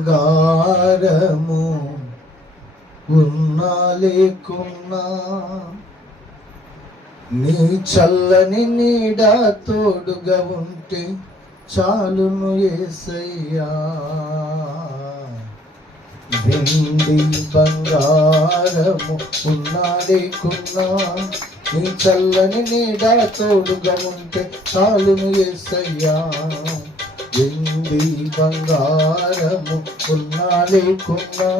బంగారము ఉన్నా లేకున్నా నీ చల్లని నీడ తోడుగా ఉంటే చాలును యేసయ్యా. వెండి బంగారము ఉన్నా లేకున్నా నీ చల్లని నీడ తోడుగా ఉంటే చాలును యేసయ్యా. వెండి బంగారము ఉన్నా లేకున్నా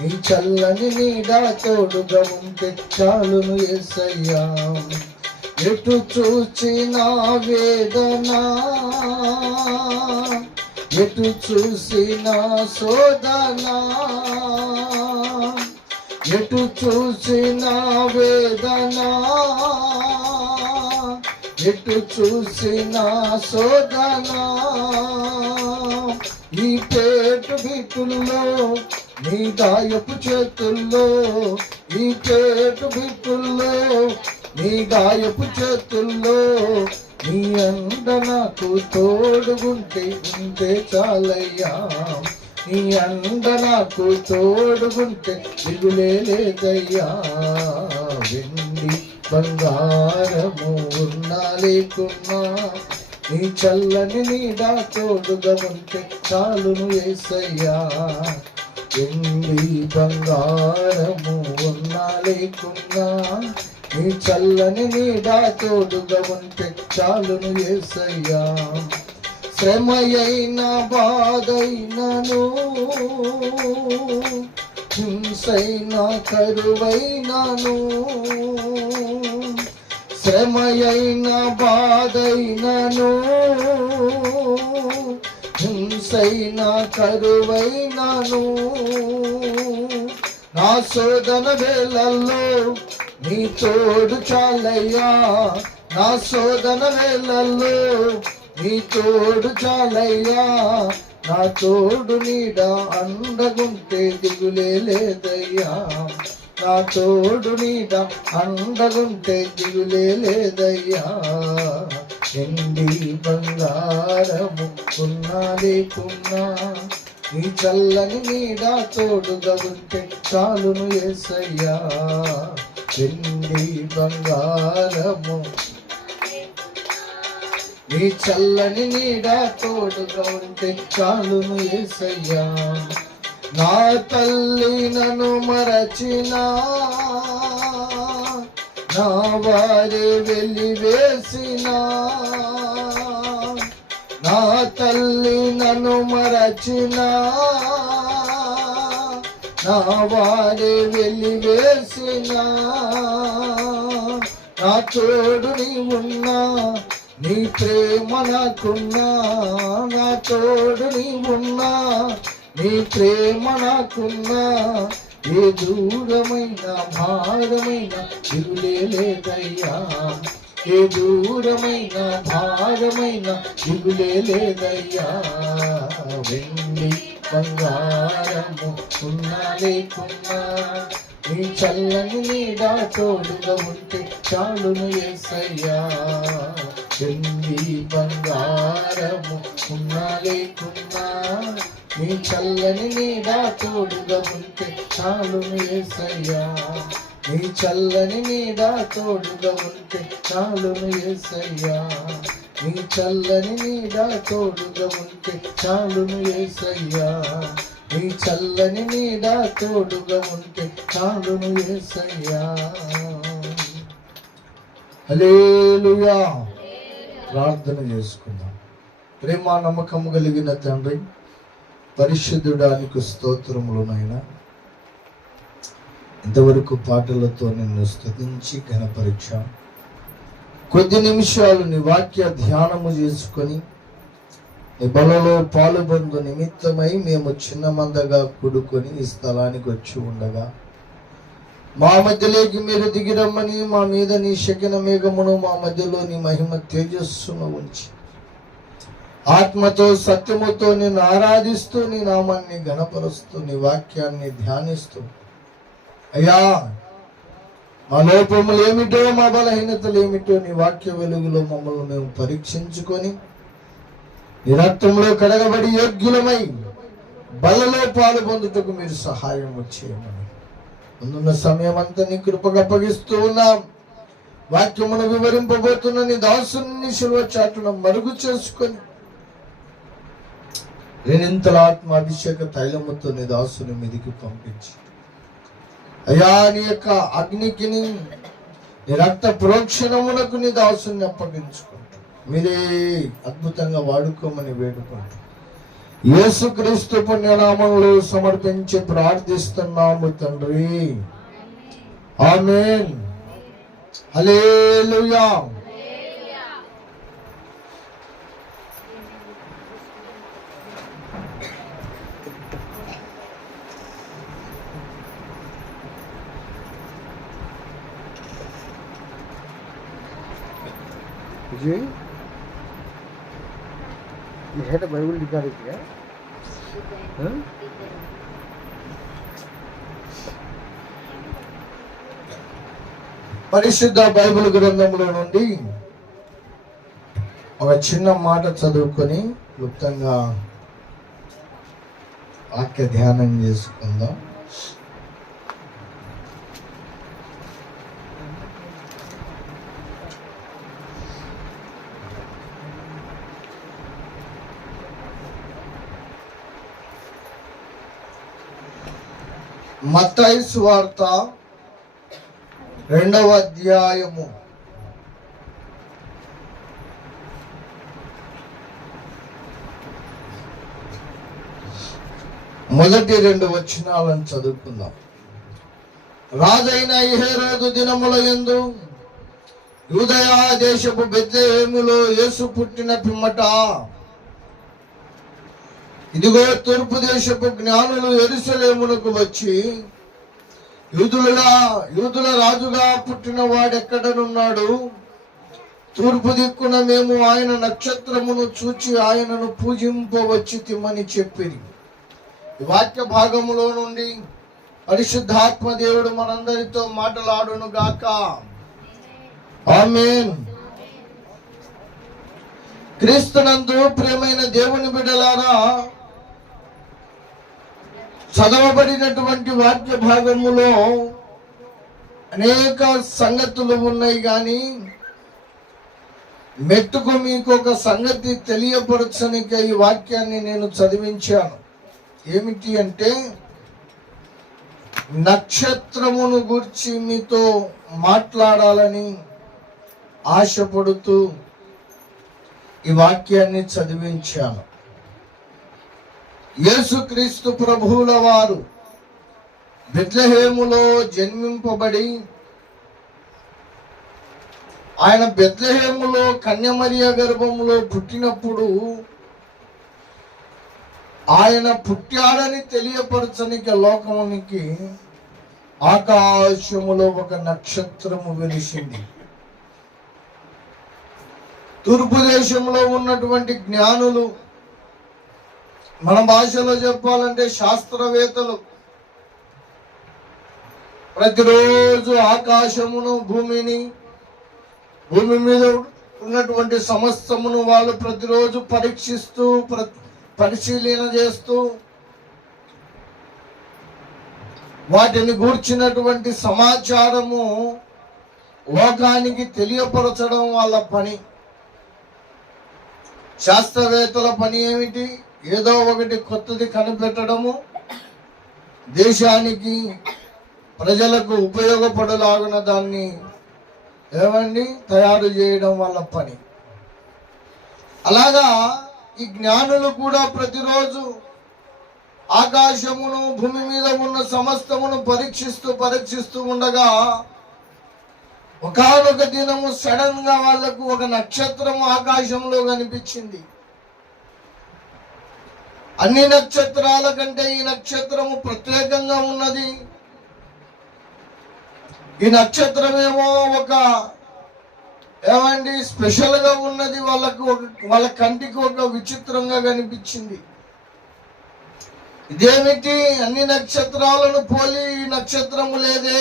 నీ చల్లని నీడ తోడుగా ఉంటే చాలును యేసయ్యా. ఎటు చూచినా వేదనా, ఎటు చూసినా శోధనా, ఎటు చూసినా వేదనా, ఎటు చూసినా శోధనా. ఈ పేటు బిట్టుల్లో నీ గాయపు చేతుల్లో, ఈ పేటు బిట్టుల్లో నీ గాయపు చేతుల్లో నీ అండ నాకు తోడుగుంటే ఉంటే చాలయ్యా. నీ అండ నాకు తోడుగుంటే దిగులే లేదయ్యా. వెండి బంగారము ఉన్నా లేకున్నా నీ చల్లని నీడ తోడుగా ఉంటే చాలును యేసయ్యా. వెండి బంగారము ఉన్నా లేకున్నా నీ చల్లని నీడ తోడుగా ఉంటే చాలును యేసయ్యా. శ్రమయైన బాధైనను, హింసైన కరువైనను, శ్రమయైన బాధైనను, హింసైన కరువైనను, నా శోధన వేళల్లో నీ తోడు చాలయ్యా. నా శోధన వేళల్లో నీ తోడు చాలయ్యా. నా తోడు నీడ అండగుంటే దిగులే లేదయ్యా. నా తోడు నీడ అండగుంటే దిగులే లేదయ్యా. వెండి బంగారము ఉన్నా లేకున్నా నీ చల్లని నీడ తోడుగా ఉంటే చాలును యేసయ్యా. వెండి బంగారము నీ చల్లని నీడ తోడుగా ఉంటే చాలును యేసయ్యా. నా తల్లి నన్ను మరచినా, నా వారే వెలివేసినా, నా తల్లి నన్ను మరచినా, నా వారే వెలివేసినా, నా తోడు నీ ఉన్నా నీ ప్రేమ నాకున్నా, నా తోడు నీ ఉన్నా నీ ప్రేమ నాకున్నా, ఏ దూరమైన భారమైన దిగులే లేదయ్యా. ఏ దూరమైన భారమైన దిగులే లేదయ్యా. వెండి బంగారము ఉన్నా లేకున్నా నీ చల్లని నీడ తోడుగా ఉంటే చాలును యేసయ్యా. వెండి బంగారము ఉన్నా లేకున్నా నీ చల్లని నీడ తోడుగా ఉంటే చాలును యేసయ్యా. నీ చల్లని నీడ తోడుగా ఉంటే చాలును యేసయ్యా. నీ చల్లని నీడ తోడుగా ఉంటే చాలును యేసయ్యా. నీ చల్లని నీడ తోడుగా ఉంటే చాలును యేసయ్యా. హల్లెలూయా. ప్రార్థన చేసుకుందాం. ప్రేమ నమ్మకము కలిగిన తండ్రి, పరిశుద్ధుడానికి స్తోత్రములనైనా. ఇంతవరకు పాటలతో నిన్ను స్తుతించి ఘనపరిచాం. కొద్ది నిమిషాలు నీ వాక్య ధ్యానము చేసుకొని నీ బలలో పాలుబందు నిమిత్తమై మేము చిన్న మందగా కూడుకొని ఈ స్థలానికి వచ్చి ఉండగా మా మధ్యలోకి మీరు దిగిరమ్మని, మా మీద నీ శకిన మేఘమును, మా మధ్యలో నీ మహిమ తేజస్సును ఉంచి ఆత్మతో సత్యముతో నిన్ను ఆరాధిస్తూ నీ నామాన్ని ఘనపరుస్తూ నీ వాక్యాన్ని ధ్యానిస్తూ, అయ్యా మా లోపములు ఏమిటో, మా బలహీనతలు ఏమిటో నీ వాక్య వెలుగులో మమ్మల్ని మేము పరీక్షించుకొని నీ రక్తంలో కడగబడి యోగ్యులమై బలలో పాలు పొందుటకు మీరు సహాయం చేయమని ముందున్న సమయం అంతా నీ కృపకు అప్పగిస్తూ ఉన్నాం. వాక్యమును వివరింపబోతున్న నీ దాసుని శిలువ చాటును మరుగు చేసుకొని రెండింతల ఆత్మాభిషేక తైలముతో నీ దాసుని మీదికి పంపించి అయ్యా నీ యొక్క అగ్నికి నీ రక్త ప్రోక్షణమునకు నీ దాసుని అప్పగించుకుంటూ మీరే అద్భుతంగా వాడుకోమని వేడుకుంటూ యేసుక్రీస్తు పుణ్యనామంలో సమర్పించి ప్రార్థిస్తున్నాము తండ్రి. ఆమేన్. హల్లెలూయా. जी ये है तो बाइबल दिखा रही थी हाँ? పరిశుద్ధ బైబిల్ గ్రంథంలో నుండి ఒక చిన్న మాట చదువుకొని క్లుప్తంగా వాక్య ధ్యానం చేసుకుందాం. మత్తయి సువార్త 2వ అధ్యాయము 1-2 వచనాలను చదువుకుందాం. రాజైన హేరోదు దినముల యందు యూదయా దేశపు బెత్లెహేములో యేసు పుట్టిన పిమ్మట ఇదిగో తూర్పు దేశపు జ్ఞానులు యెరూషలేమునకు వచ్చి యూదుల రాజుగా పుట్టిన వాడెక్కడనున్నాడు? తూర్పు దిక్కున మేము ఆయన నక్షత్రమును చూచి ఆయనను పూజింపవచ్చి తిమ్మని చెప్పిరి. ఈ వాక్య భాగములో నుండి పరిశుద్ధాత్మ దేవుడు మనందరితో మాట్లాడును గాక. ఆమేన్. క్రీస్తునందు ప్రియమైన దేవుని బిడ్డలారా, చదవబడినటువంటి వాక్య భాగములో అనేక సంగతులు ఉన్నాయి, కానీ మెట్టుకు మీకు ఒక సంగతి తెలియపరచనిక ఈ వాక్యాన్ని నేను చదివించాను. ఏమిటి అంటే, నక్షత్రమును గురించి మీతో మాట్లాడాలని ఆశపడుతూ ఈ వాక్యాన్ని చదివించాను. యేసుక్రీస్తు ప్రభువుల వారు బెత్లెహేములో జన్మింపబడి ఆయన బెత్లెహేములో కన్యమరియ గర్భములో పుట్టినప్పుడు ఆయన పుట్టాడని తెలియపరచనిక లోకమునికి ఆకాశములో ఒక నక్షత్రము వెలిసింది. తూర్పు దేశంలో ఉన్నటువంటి జ్ఞానులు, మన భాషలో చెప్పాలంటే శాస్త్రవేత్తలు, ప్రతిరోజు ఆకాశమును భూమి మీద ఉన్నటువంటి సమస్తమును వాళ్ళు ప్రతిరోజు పరీక్షిస్తూ పరిశీలన చేస్తూ వాటిని గూర్చినటువంటి సమాచారము లోకానికి తెలియపరచడం వాళ్ళ పని. శాస్త్రవేత్తల పని ఏమిటి? ఏదో ఒకటి కొత్తది కనిపెట్టడము, దేశానికి ప్రజలకు ఉపయోగపడలాగున దాన్ని తయారు చేయడం వాళ్ళ పని. అలాగా ఈ జ్ఞానులు కూడా ప్రతిరోజు ఆకాశమును భూమి మీద ఉన్న సమస్తమును పరీక్షిస్తూ ఉండగా ఒకానొక దినము సడన్ గా వాళ్లకు ఒక నక్షత్రము ఆకాశంలో కనిపించింది. అన్ని నక్షత్రాల కంటే ఈ నక్షత్రము ప్రత్యేకంగా ఉన్నది. ఈ నక్షత్రమేమో ఒక స్పెషల్ గా ఉన్నది. వాళ్ళ కంటికి ఒక విచిత్రంగా కనిపించింది. ఇదేమిటి, అన్ని నక్షత్రాలను పోలి ఈ నక్షత్రము లేదే,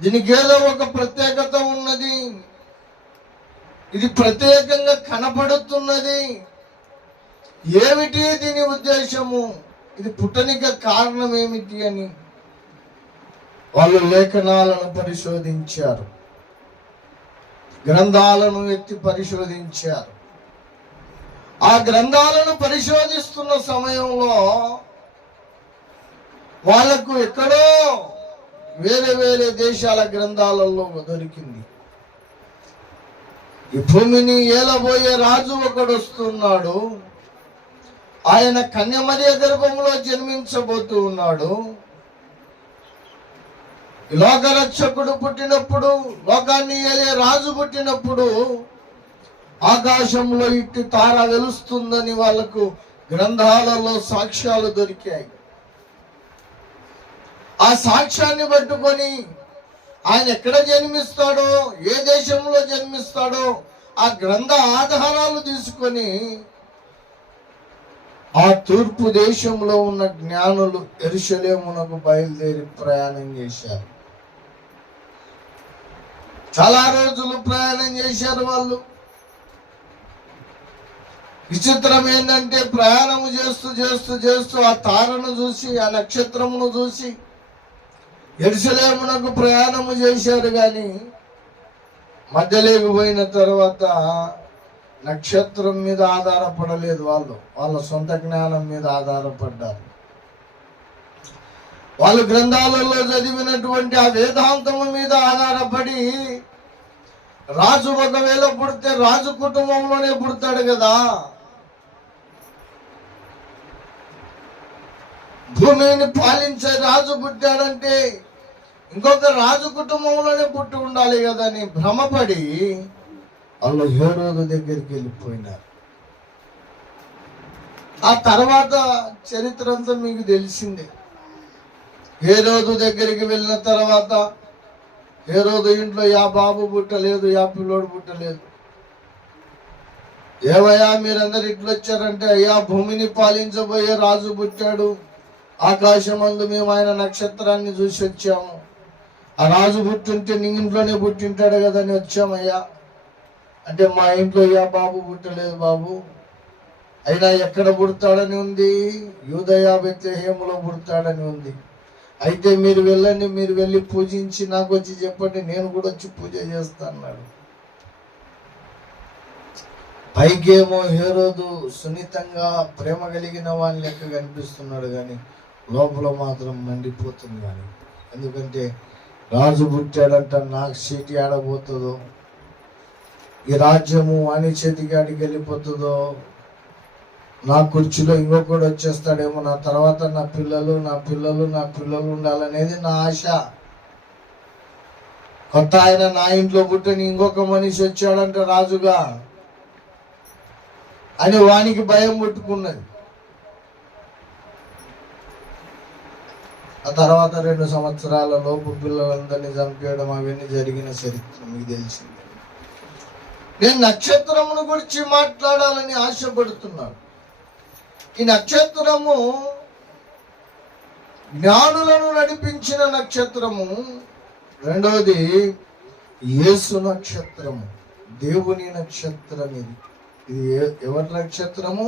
దీనికి ఏదో ఒక ప్రత్యేకత ఉన్నది, ఇది ప్రత్యేకంగా కనపడుతున్నది, ఏమిటి దీని ఉద్దేశము, ఇది పుట్టనికి కారణం ఏమిటి అని వాళ్ళు లేఖనాలను పరిశోధించారు, గ్రంథాలను ఎత్తి పరిశోధించారు. ఆ గ్రంథాలను పరిశోధిస్తున్న సమయంలో వాళ్లకు ఎక్కడో వేరే వేరే దేశాల గ్రంథాలలో దొరికింది. ఈ భూమిని ఏలబోయే రాజు ఒకడు వస్తున్నాడు, ఆయన కన్యమరియ గర్భంలో జన్మించబోతూ ఉన్నాడు. లోకరక్షకుడు పుట్టినప్పుడు, లోకాన్ని ఏలే రాజు పుట్టినప్పుడు ఆకాశంలో ఇట్టి తార వెలుస్తుందని వాళ్లకు గ్రంథాలలో సాక్ష్యాలు దొరికాయి. ఆ సాక్ష్యాన్ని పట్టుకొని ఆయన ఎక్కడ జన్మిస్తాడో, ఏ దేశంలో జన్మిస్తాడో ఆ గ్రంథ ఆధారాలు తీసుకొని ఆ తూర్పు దేశంలో ఉన్న జ్ఞానులు యెరూషలేమునకు బయలుదేరి ప్రయాణం చేశారు. చాలా రోజులు ప్రయాణం చేశారు వాళ్ళు. విచిత్రం ఏంటంటే ప్రయాణము చేస్తూ చేస్తూ చేస్తూ ఆ తారను చూసి, ఆ నక్షత్రమును చూసి యెరూషలేమునకు ప్రయాణము చేశారు. కానీ మధ్యలోకి పోయిన తర్వాత నక్షత్రం మీద ఆధారపడలేదు, వాళ్ళ సొంత జ్ఞానం మీద ఆధారపడ్డారు. వాళ్ళు గ్రంథాలలో చదివినటువంటి ఆ వేదాంతము మీద ఆధారపడి, రాజు ఒకవేళ పుడితే రాజు కుటుంబంలోనే పుడతాడు కదా, భూమిని పాలించే రాజు పుట్టాడంటే ఇంకొక రాజు కుటుంబంలోనే పుట్టి ఉండాలి కదా అని భ్రమపడి వాళ్ళు హేరోదు దగ్గరికి వెళ్ళిపోయినారు. ఆ తర్వాత చరిత్ర అంతా మీకు తెలిసిందే. హేరోదు దగ్గరికి వెళ్ళిన తర్వాత హేరోదు ఇంట్లో యా బాబు పుట్టలేదు, యా పిల్లోడు పుట్టలేదు. ఏవయ్యా మీరందరు ఇట్లా వచ్చారంటే, అయ్యా భూమిని పాలించబోయే రాజు పుట్టాడు, ఆకాశమందు మేము ఆయన నక్షత్రాన్ని చూసి వచ్చాము, ఆ రాజు పుట్టింటే నీ ఇంట్లోనే పుట్టింటాడు కదా అని వచ్చామయ్యా అంటే, మా ఇంట్లో యా బాబు పుట్టలేదు బాబు, అయినా ఎక్కడ పుడతాడని ఉంది, యూదయ బెత్లెహేములో పుడతాడని ఉంది. అయితే మీరు వెళ్ళండి, మీరు వెళ్ళి పూజించి నాకు వచ్చి చెప్పండి, నేను కూడా వచ్చి పూజ చేస్తా అన్నాడు. పైకేమో హేరోదు సున్నితంగా ప్రేమ కలిగిన వాళ్ళ లెక్క కనిపిస్తున్నాడు, కానీ లోపల మాత్రం మండిపోతుంది. కానీ ఎందుకంటే రాజు పుట్టాడంట, నాకు సీటు ఆడబోతుందో, ఈ రాజ్యము వాణి చేతికి ఆడికి వెళ్ళిపోతుందో, నా కుర్చీలో ఇంకొకడు వచ్చేస్తాడేమో, నా తర్వాత నా పిల్లలు ఉండాలనేది నా ఆశ. కొత్త ఆయన నా ఇంట్లో పుట్టిన ఇంకొక మనిషి వచ్చాడంట రాజుగా అని వానికి భయం పుట్టుకున్నది. ఆ తర్వాత 2 సంవత్సరాల లోపు పిల్లలందరినీ చంపేయడం అవన్నీ జరిగిన చరిత్ర మీకు తెలిసింది. నేను నక్షత్రమును గురించి మాట్లాడాలని ఆశపడుతున్నాను. ఈ నక్షత్రము జ్ఞానులను నడిపించిన నక్షత్రము. రెండవది యేసు నక్షత్రము, దేవుని నక్షత్రం. ఇది ఎవరి నక్షత్రము?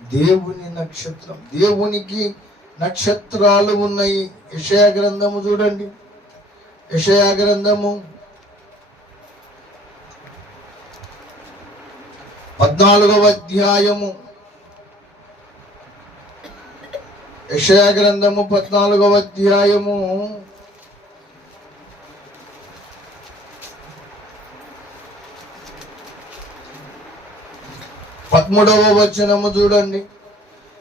దేవుని నక్షత్రం. దేవునికి నక్షత్రాలు ఉన్నాయి. యెషయా గ్రంథము చూడండి, యెషయా గ్రంథము 14వ అధ్యాయము, యెషయా గ్రంథము 14వ అధ్యాయము 13వ వచనము చూడండి.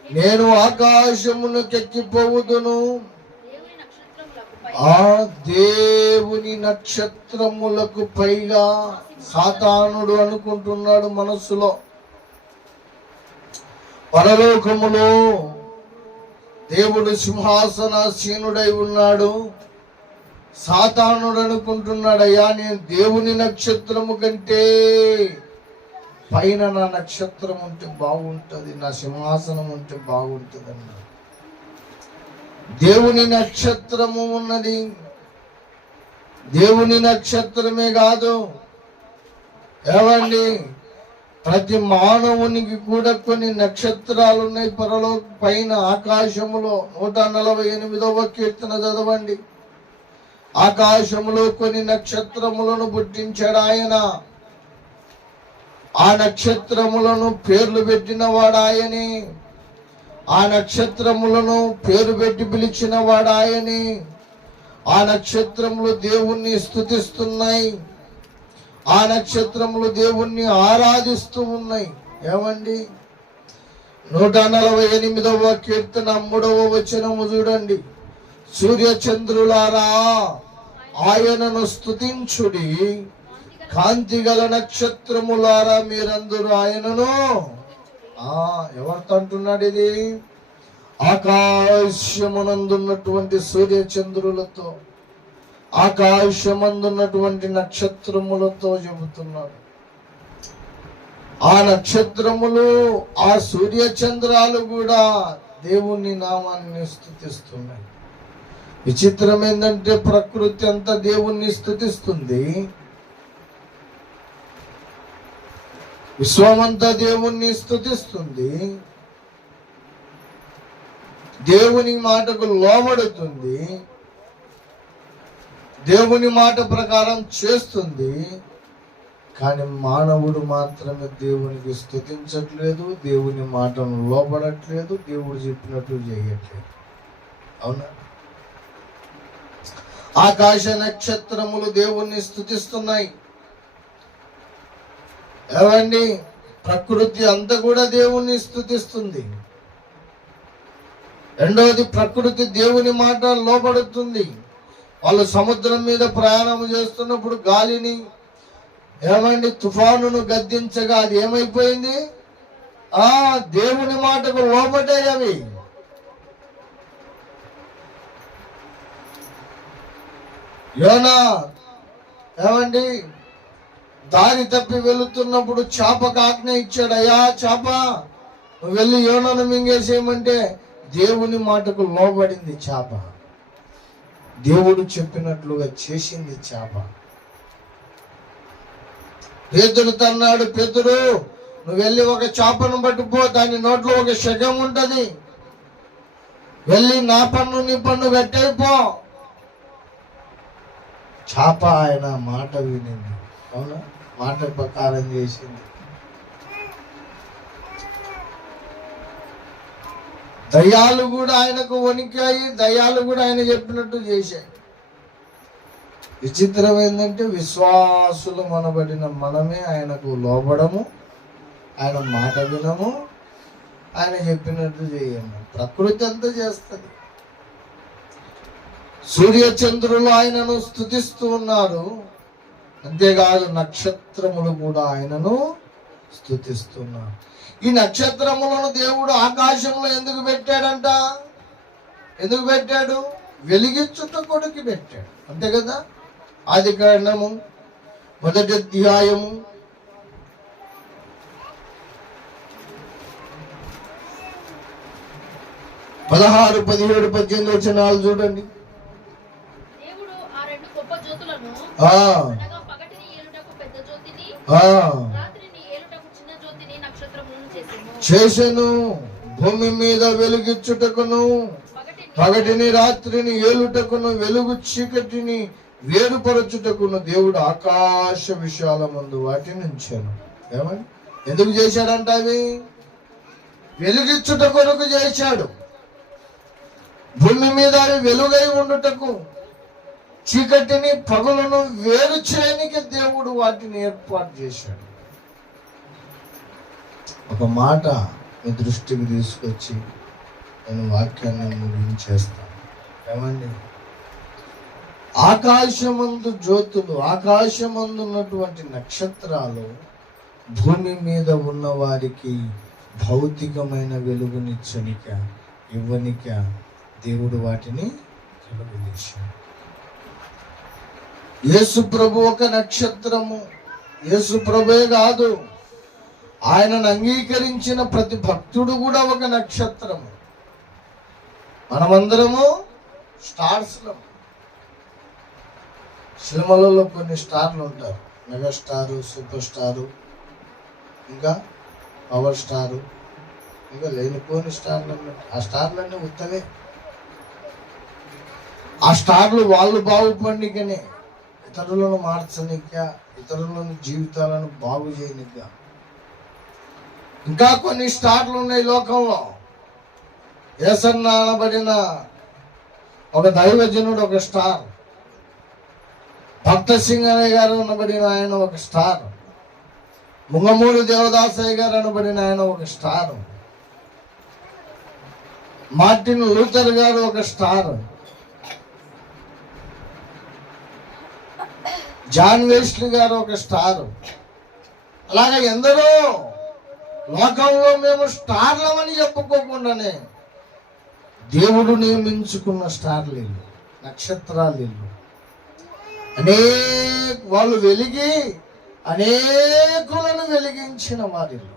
నేను ఆకాశమునకెక్కిపోవుదును, ఆ దేవుని నక్షత్రములకు పైగా సాతానుడు అనుకుంటున్నాడు మనస్సులో. పరలోకములో దేవుడు సింహాసనాసీనుడై ఉన్నాడు. సాతానుడు అనుకుంటున్నాడు, అయ్యా నేను దేవుని నక్షత్రము కంటే పైన నా నక్షత్రం ఉంటే బాగుంటుంది, నా సింహాసనం ఉంటే బాగుంటుంది అన్నాడు. దేవుని నక్షత్రము ఉన్నది. దేవుని నక్షత్రమే కాదు, ఏవండి ప్రతి మానవునికి కూడా కొన్ని నక్షత్రాలు ఉన్నాయి పరలోక పైన ఆకాశములో. 148వ కీర్తన చదవండి. ఆకాశములో కొన్ని నక్షత్రములను పుట్టించాడు ఆయన. ఆ నక్షత్రములను పేర్లు పెట్టిన వాడు ఆయనే. ఆ నక్షత్రములను పేరు పెట్టి పిలిచిన వాడు ఆయనే. ఆ నక్షత్రములు దేవుణ్ణి స్తుతిస్తున్నాయి. ఆ నక్షత్రములు దేవుణ్ణి ఆరాధిస్తూ ఉన్నాయి. ఏమండి, 148వ కీర్తన 3వ వచనము చూడండి. సూర్య చంద్రులారా ఆయనను స్తుతించుడి, కాంతి గల నక్షత్రములారా మీరందరూ ఆయనను. ఎవరితో అంటున్నాడు ఇది? ఆకాశమునందున్నటువంటి సూర్య చంద్రులతో, ఆకాశమందున్నటువంటి నక్షత్రములతో చెబుతున్నాడు. ఆ నక్షత్రములు, ఆ సూర్య చంద్రాలు కూడా దేవుని నామాన్ని స్తుతిస్తున్నాయి. విచిత్రం ఏంటంటే ప్రకృతి అంతా దేవుణ్ణి స్తుతిస్తుంది, విశ్వమంతా దేవుణ్ణి స్తుతిస్తుంది, దేవుని మాటకు లోబడుతుంది, దేవుని మాట ప్రకారం చేస్తుంది. కానీ మానవుడు మాత్రమే దేవునికి స్తుతించట్లేదు, దేవుని మాటను లోబడట్లేదు, దేవుడు చెప్పినట్టు చేయట్లేదు. అవునా? ఆకాశ నక్షత్రములు దేవుణ్ణి స్తుతిస్తున్నాయి. ఏమండి, ప్రకృతి అంతా కూడా దేవుణ్ణి స్తుతిస్తుంది. రెండవది, ప్రకృతి దేవుని మాట లోబడుతుంది. వాళ్ళు సముద్రం మీద ప్రయాణం చేస్తున్నప్పుడు గాలిని, ఏమండి, తుఫానును గద్దించగా అది ఏమైపోయింది? దేవుని మాటకు లోబడ్డాయి అవి. యోనా ఏమండి దారి తప్పి వెళుతున్నప్పుడు చేపకు ఆజ్ఞ ఇచ్చాడు. అయ్యా చేప, నువ్వు వెళ్ళి యోనాను మింగేసేయమంటే దేవుని మాటకు లోబడింది చేప. దేవుడు చెప్పినట్లుగా చేసింది చేప. పేతురు తన్నాడు, పేతురు నువ్వు వెళ్ళి ఒక చేపను పట్టుపో, దాని నోట్లో ఒక శకం ఉంటది, వెళ్ళి నా పన్ను నీ పన్ను కట్టేపో. చేప ఆయన మాట వినింది. అవునా? మాట ప్రకారం చేసింది. దయ్యాలు కూడా ఆయనకు వణికాయి, దయ్యాలు కూడా ఆయన చెప్పినట్టు చేశాయి. విచిత్రం ఏంటంటే విశ్వాసులు మనబడిన మనమే ఆయనకు లోబడము, ఆయన మాట వినము, ఆయన చెప్పినట్టు చేయము. ప్రకృతి అంతా చేస్తుంది. సూర్య చంద్రులు ఆయనను స్తుతిస్తూ ఉన్నారు. అంతేకాదు నక్షత్రములు కూడా ఆయనను స్తుతిస్తున్నారు. ఈ నక్షత్రములను దేవుడు ఆకాశంలో ఎందుకు పెట్టాడంట? ఎందుకు పెట్టాడు? వెలిగించుట కొడుకు పెట్టాడు. అంతే కదా? ఆదికాండము 1వ అధ్యాయము 16, 17, 18 వచనాలు చూడండి. చేసెను భూమి మీద వెలుగిచ్చుటకును, పగటిని రాత్రిని ఏలుటకును, వెలుగు చీకటిని వేరుపరచుటకును దేవుడు ఆకాశ విశాలమందు వాటిని ఉంచాను. ఏమని ఎందుకు చేశాడంట? అవి వెలుగిచ్చుట కొరకు చేశాడు. భూమి మీద అవి వెలుగై ఉండుటకు, చీకటిని పగులను వేరు చేయడానికి దేవుడు వాటిని ఏర్పాటు చేశాడు. ఒక మాట మీ దృష్టికి తీసుకొచ్చి నేను వాక్యాన్ని ముగించేస్తాను. ఏమండి, ఆకాశమందు జ్యోతులు, ఆకాశమందు ఉన్నటువంటి నక్షత్రాలు భూమి మీద ఉన్న వారికి భౌతికమైన వెలుగునిచ్చనిక ఇవ్వనిక దేవుడు వాటిని వెలుగునిచ్చాడు. యేసు ప్రభు ఒక నక్షత్రము. యేసు ప్రభే కాదు, ఆయనను అంగీకరించిన ప్రతి భక్తుడు కూడా ఒక నక్షత్రము. మనమందరము స్టార్స్లో. సినిమాలలో కొన్ని స్టార్లు ఉంటారు, మెగా స్టారు, సూపర్ స్టారు, ఇంకా పవర్ స్టారు, ఇంకా లేనిపోని స్టార్లన్నీ. ఆ స్టార్లన్నీ ఉత్తవే. ఆ స్టార్లు వాళ్ళు బాగుపడికనే, ఇతరులను మార్చనిక, ఇతరులను జీవితాలను బాగు చేయనిక. ఇంకా కొన్ని స్టార్లు ఉన్నాయి లోకంలో. యేసన్న అనబడిన ఒక దైవజనుడు ఒక స్టార్, భక్త సింగ్ అనే గారు అనబడిన ఆయన ఒక స్టార్, ముంగమూడి దేవదాసయ్య గారు అనబడిన ఆయన ఒక స్టార్, మార్టిన్ లూథర్ గారు ఒక స్టార్, జాన్ వెస్లీ గారు ఒక స్టార్. అలాగే ఎందరో లోకంలో మేము స్టార్లమని చెప్పుకోకుండానే దేవుడు నియమించుకున్న స్టార్లు ఇల్లు, నక్షత్రాలు ఇల్లు. వాళ్ళు వెలిగి అనేకులను వెలిగించిన వారిల్లు,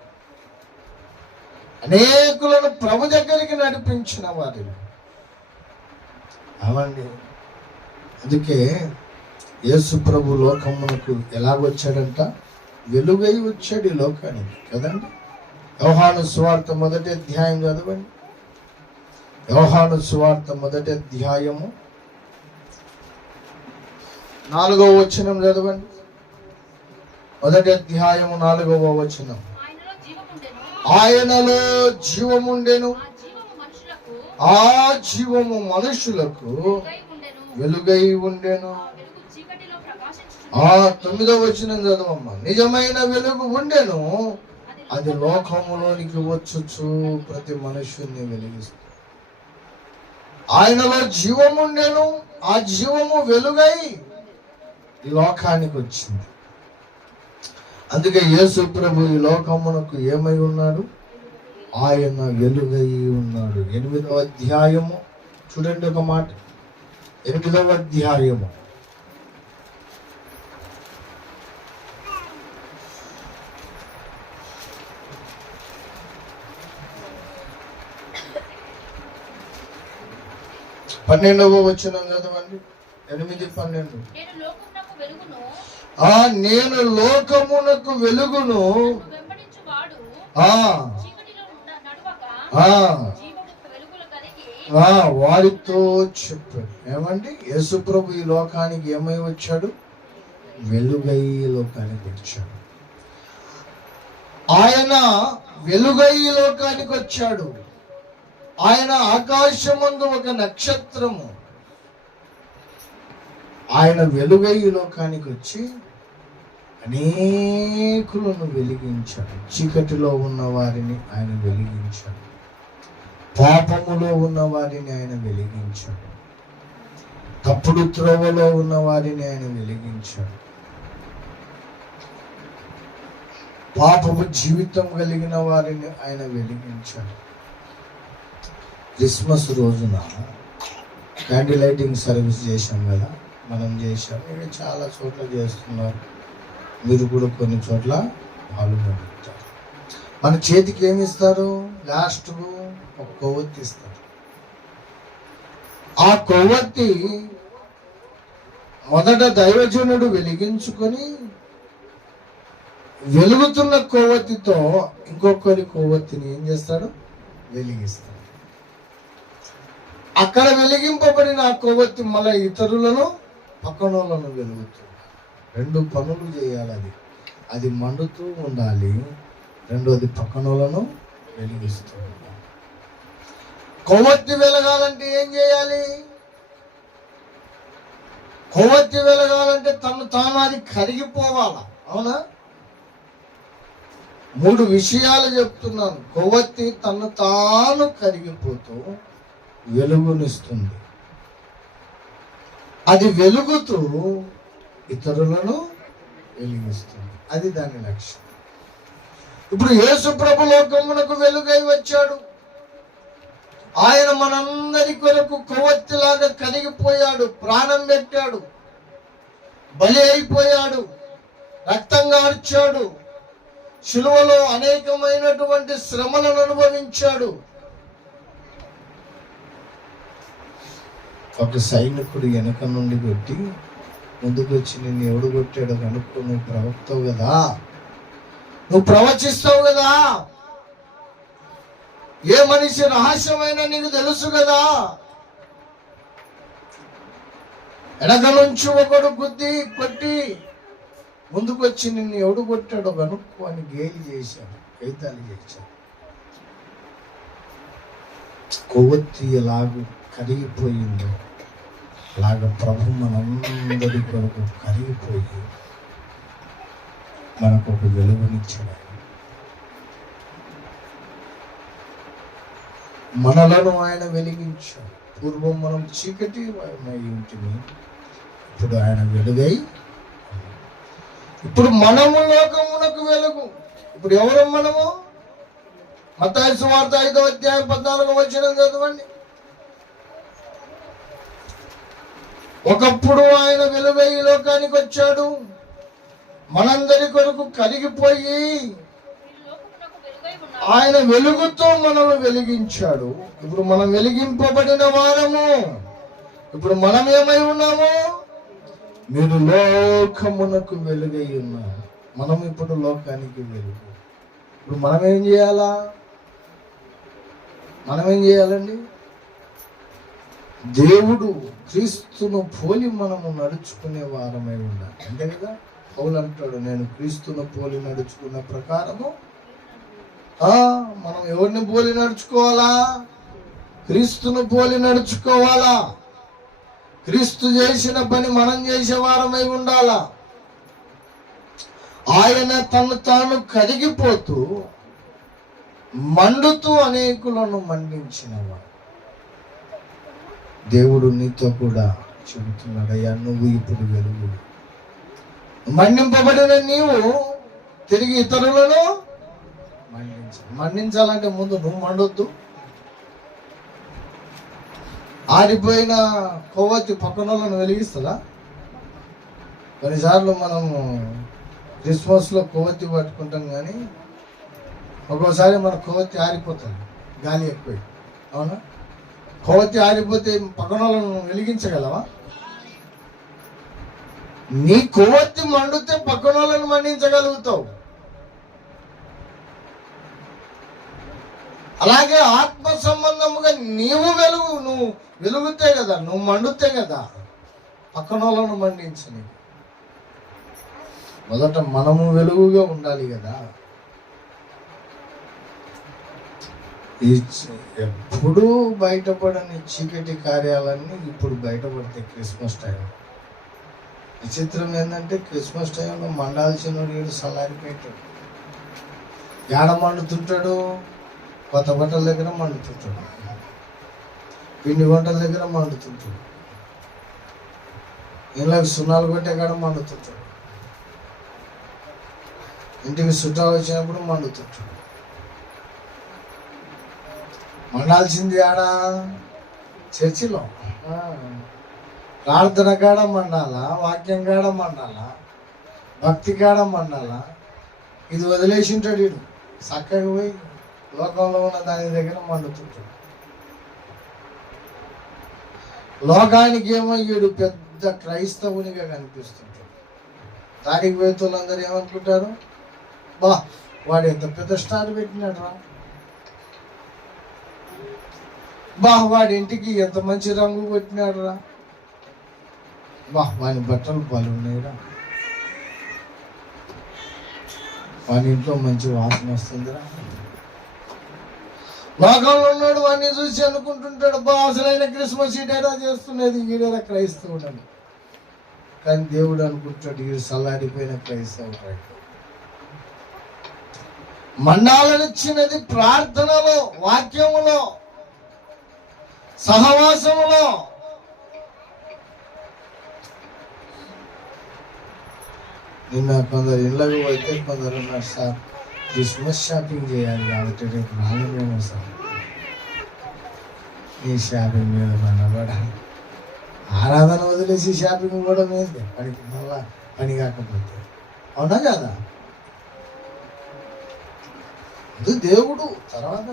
అనేకులను ప్రభు దగ్గరికి నడిపించిన వారిల్లు. అవండి. అందుకే యేసు ప్రభు లోకమునకు ఎలాగొచ్చాడంట? వెలుగై వచ్చాడు ఈ లోకానికి కదండి. యోహాను సువార్త 1వ అధ్యాయం చదవండి. యోహాను సువార్త 1వ అధ్యాయము 4వ వచనం చదవండి. 1వ అధ్యాయము 4వ వచనం. ఆయనలో జీవముండెను, ఆ జీవము మనుషులకు వెలుగై ఉండెను. 9వ వచనం చదవమ్మా. నిజమైన వెలుగు ఉండెను, అది లోకములోనికి వచ్చుచు ప్రతి మనుషుల్ని వెలిగిస్తుంది. ఆయనలో జీవముండెను, ఆ జీవము వెలుగై ఈ లోకానికి వచ్చింది. అందుకే యేసు ప్రభు ఈ లోకమునకు ఏమై ఉన్నాడు? ఆయన వెలుగై ఉన్నాడు. 8వ అధ్యాయము చూడండి ఒక మాట. 8వ అధ్యాయము 12వ వచనం చదవండి. 8:12. నేను లోకమునకు వెలుగును, వారితో చెప్పాడు. ఏమండి? యేసు ప్రభు ఈ లోకానికి ఏమై వచ్చాడు? వెలుగై లోకానికి వచ్చాడు. ఆయన వెలుగై లోకానికి వచ్చాడు. ఆయన ఆకాశమందు ఒక నక్షత్రము. ఆయన వెలుగై లోకానికి వచ్చి అనేకులను వెలిగించాడు. చీకటిలో ఉన్న వారిని ఆయన వెలిగించాడు. పాపములో ఉన్న వారిని ఆయన వెలిగించాడు. తప్పుడు త్రోవలో ఉన్న వారిని ఆయన వెలిగించాడు. పాపము జీవితం కలిగిన వారిని ఆయన వెలిగించాడు. క్రిస్మస్ రోజున క్యాండిల్ లైటింగ్ సర్వీస్ చేశాం కదా, మనం చేశాం. ఇక చాలా చోట్ల చేస్తున్నారు. మీరు కూడా కొన్ని చోట్ల పాల్గొంటారు. మన చేతికి ఏమి ఇస్తారు? లాస్ట్ ఒక కొవ్వొత్తి ఇస్తారు. ఆ కొవ్వొత్తి మొదట దైవజనుడు వెలిగించుకొని వెలుగుతున్న కొవ్వొత్తితో ఇంకొకరి కొవ్వొత్తిని ఏం చేస్తాడు? వెలిగిస్తాడు. అక్కడ వెలిగింపబడిన ఆ కొవ్వొత్తి మళ్ళీ ఇతరులను, పక్కనోళ్ళను వెలుగుతుంది. 2 పనులు చేయాలి. అది మండుతూ ఉండాలి, రెండోది పక్కనోళ్ళను వెలిగిస్తూ ఉండాలి. కొవ్వొత్తి వెలగాలంటే ఏం చేయాలి? కొవ్వొత్తి వెలగాలంటే తను తాను అది కరిగిపోవాలా. అవునా? 3 విషయాలు చెప్తున్నాను. కొవ్వొత్తి తను తాను కరిగిపోతూ వెలుగునిస్తుంది. అది వెలుగుతూ ఇతరులను వెలిగిస్తుంది. అది దాని లక్ష్యం. ఇప్పుడు యేసు ప్రభు లోకమునకు వెలుగై వచ్చాడు. ఆయన మనందరి కొరకు కొవ్వొత్తిలాగా కరిగిపోయాడు, ప్రాణం పెట్టాడు, బలి అయిపోయాడు, రక్తం గార్చాడు, శిలువలో అనేకమైనటువంటి శ్రమలను అనుభవించాడు. ఒక సైనికుడు వెనక నుండి కొట్టి ముందుకు వచ్చి నిన్ను ఎవడు కొట్టాడు కనుక్కో, నువ్వు ప్రవక్తవు కదా, నువ్వు ప్రవచిస్తావు కదా, ఏ మనిషి రహస్యమైన నీకు తెలుసు కదా. వెనక నుంచి ఒకడు గుద్ది కొట్టి ముందుకు వచ్చి నిన్ను ఎవడు కొట్టాడో కనుక్కో అని గేలి చేశాడు, కైతాలు చేశాడు. కొవ్వొత్తి ఎలాగూ కరిగిపోయిందో అలాగ ప్రభు మనందరి కొరకు కరిగిపోయి మనకు ఒక వెలుగునిచ్చాడు. మనలను ఆయన వెలిగించాడు. పూర్వం మనం చీకటి ఇంటిని, ఇప్పుడు ఆయన వెలుగై, ఇప్పుడు మనము లోకమునకు వెలుగు. ఇప్పుడు ఎవరు మనము? మత్తయి సువార్త 5వ అధ్యాయం 14వ వచనం చదవండి. ఒకప్పుడు ఆయన వెలుగై లోకానికి వచ్చాడు, మనందరి కొరకు కరిగిపోయి ఆయన వెలుగుతో మనల్ని వెలిగించాడు. ఇప్పుడు మనం వెలిగింపబడిన వారము. ఇప్పుడు మనం ఏమై ఉన్నాము? మీరు లోకమునకు వెలుగై ఉన్నారు. మనం ఇప్పుడు లోకానికి వెలుగు. ఇప్పుడు మనం ఏం చేయాలా? మనం ఏం చేయాలండి? దేవుడు క్రీస్తును పోలి మనము నడుచుకునే వారమై ఉండాలి. అంతే కదా? పౌలు అంటాడు, నేను క్రీస్తును పోలి నడుచుకున్న ప్రకారము. మనం ఎవరిని పోలి నడుచుకోవాలా? క్రీస్తును పోలి నడుచుకోవాలా. క్రీస్తు చేసిన పని మనం చేసే వారమై ఉండాలా. ఆయన తను తాను కరిగిపోతూ మండుతూ అనేకులను మండించినవాడు. దేవుడు నీతో కూడా చెబుతున్నాడు, అయ్యా నువ్వు ఇప్పుడు వెలుగు. మండింపబడిన నీవు తిరిగి ఇతరులను మండించాలంటే ముందు నువ్వు మండొద్దు. ఆరిపోయిన కొవ్వొత్తి పక్కనోళ్ళను వెలిగిస్తుందా? కొన్నిసార్లు మనము క్రిస్మస్లో కొవ్వొత్తి పట్టుకుంటాం, కానీ ఒక్కోసారి మన కొవ్వొత్తి ఆరిపోతుంది, గాలి ఎక్కువ. అవునా? కొవ్వొత్తి ఆరిపోతే పక్కనోళ్ళను వెలిగించగలవా? నీ కొవ్వొత్తి మండితే పక్కనోళ్ళను మండించగలుగుతావు. అలాగే ఆత్మ సంబంధముగా నువ్వు వెలుగుతే కదా, నువ్వు మండుతే కదా పక్కనోళ్ళను మండించని. మొదట మనము వెలుగుగా ఉండాలి కదా. ఎప్పుడు బయటపడని చీకటి కార్యాలన్నీ ఇప్పుడు బయటపడతాయి క్రిస్మస్ టైం. విచిత్రం ఏంటంటే క్రిస్మస్ టైంలో మండాల్సిన వీడు సల్లారిపోయాడు. ఏడ మండుతుంటాడు? కొత్త బట్టల దగ్గర మండుతుంటాడు, పిండి వంటల దగ్గర మండుతుంటాడు, ఇళ్ళకి సున్నాలు కొట్టే కాడ మండుతుంటాడు, ఇంటికి చుట్టాలు వచ్చినప్పుడు మండుతుంటాడు. మండాల్సింది ఆడ చర్చిలో, ప్రార్థన కాడ మండాలా, వాక్యం కాడ మండాలా, భక్తి కాడ మండాలా. ఇది వదిలేసి ఉంటాడు వీడు, చక్కగా పోయి లోకంలో ఉన్న దాని దగ్గర మండుతుంటాడు. లోకానికి ఏమో వీడు పెద్ద క్రైస్తవునిగా కనిపిస్తుంటాడు. తాడికి పోయేతోళ్ళందరూ ఏమనుకుంటారు? వాడు ఎంత పెద్ద స్టార్ పెట్టినాడు రా, వాడి ఇంటికి ఎంత మంచి రంగు కొట్టినాడు రా, వాని బట్టలు పాలు ఉన్నాయిరా, వాని ఇంట్లో మంచి వాసన వస్తుందిరా. లోకంలో ఉన్నాడు, వాడిని చూసి అనుకుంటుంటాడు, అసలైన క్రిస్మస్ ఈడేరా చేస్తున్నది, ఈడేరా క్రైస్తవుడు అని. కానీ దేవుడు అనుకుంటాడు, ఈ సల్లాడిపోయిన క్రైస్తవుడు. మండాలనిచ్చినది ప్రార్థనలో, వాక్యములో, సహవాసములో. నిన్న కొందరు ఇళ్ళకు పోతే కొందరు ఉన్నారు, సార్ క్రిస్మస్ షాపింగ్ చేయాలి కాబట్టి రేపు రాలేమేమో సార్. ఈ షాపింగ్ మీద పడబడ ఆరాధన వదిలేసి షాపింగ్ కూడా మీద పనికి మళ్ళా పని కాకపోతే. అవునా కదా? ఇది దేవుడు. తర్వాత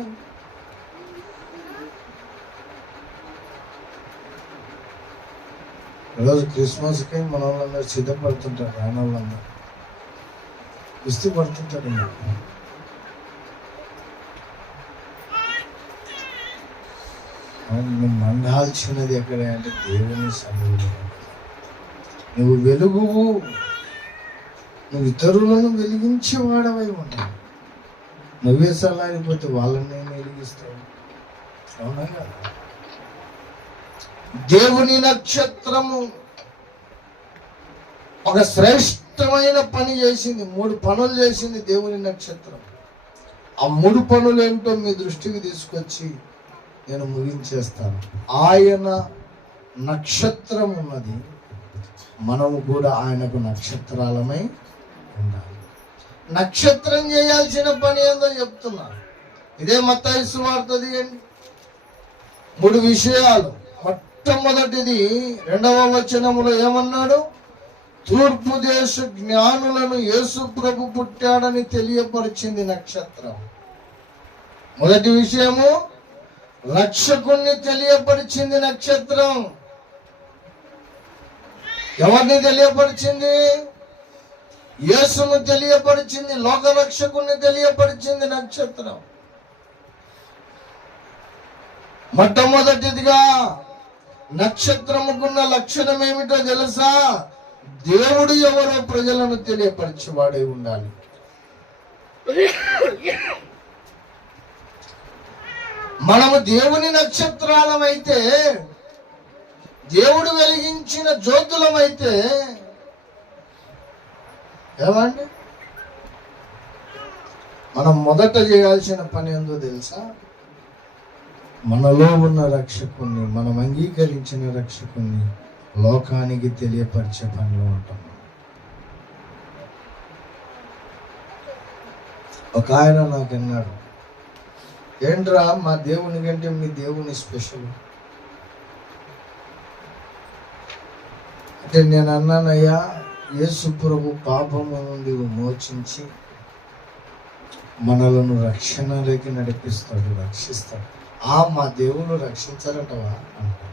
ఈరోజు క్రిస్మస్కి మన వాళ్ళందరూ సిద్ధపడుతుంటారు. రాని వాళ్ళందరూ కుస్తీ పడుతుంటాడు. నువ్వు మండాల్సినది ఎక్కడ అంటే దేవుని సన్నిధిలో. నువ్వు వెలుగువు, నువ్వు ఇతరులను వెలిగించేవాడవై ఉన్నావు. నువ్వే సలాగిపోతే వాళ్ళని వెలిగిస్తావు. అవునా కదా? దేవుని నక్షత్రము ఒక శ్రేష్టమైన పని చేసింది. 3 పనులు చేసింది దేవుని నక్షత్రం. ఆ 3 పనులు ఏంటో మీ దృష్టికి తీసుకొచ్చి నేను ముగించేస్తాను. ఆయన నక్షత్రం ఉన్నది, మనము కూడా ఆయనకు నక్షత్రాలమై ఉండాలి. నక్షత్రం చేయాల్సిన పని ఏందో చెప్తున్నా. ఇదే మత్తయి సువార్త తీయండి. 3 విషయాలు. మొట్టమొదటిది 2వ వచనములో ఏమన్నాడు? తూర్పు దేశ జ్ఞానులను యేసు ప్రభు పుట్టాడని తెలియపరిచింది నక్షత్రం. మొదటి విషయము, రక్షకుణ్ణి తెలియపరిచింది నక్షత్రం. ఎవరిని తెలియపరిచింది? యేసును తెలియపరిచింది. లోక రక్షకుణ్ణి తెలియపరిచింది నక్షత్రం. మొట్టమొదటిదిగా నక్షత్రముకున్న లక్షణం ఏమిటో తెలుసా? దేవుడు ఎవరో ప్రజలను తెలియపరిచేవాడే ఉండాలి. మనము దేవుని నక్షత్రాలమైతే, దేవుడు వెలిగించిన జ్యోతులమైతే ఏమండి, మనం మొదట చేయాల్సిన పని ఏందో తెలుసా? మనలో ఉన్న రక్షకుణ్ణి, మనం అంగీకరించిన రక్షకుణ్ణి లోకానికి తెలియపరిచే పనిలో ఉంటాం. ఒక ఆయన నాకు అన్నాడు, ఏంట్రా మా దేవుని కంటే మీ దేవుని స్పెషల్ అంటే. నేను అన్నానయ్యా, యేసు ప్రభు పాపము నుండి విమోచించి మనలను రక్షణలోకి నడిపిస్తాడు, రక్షిస్తాడు. మా దేవుడు రక్షించాలంటవా అంటాడు.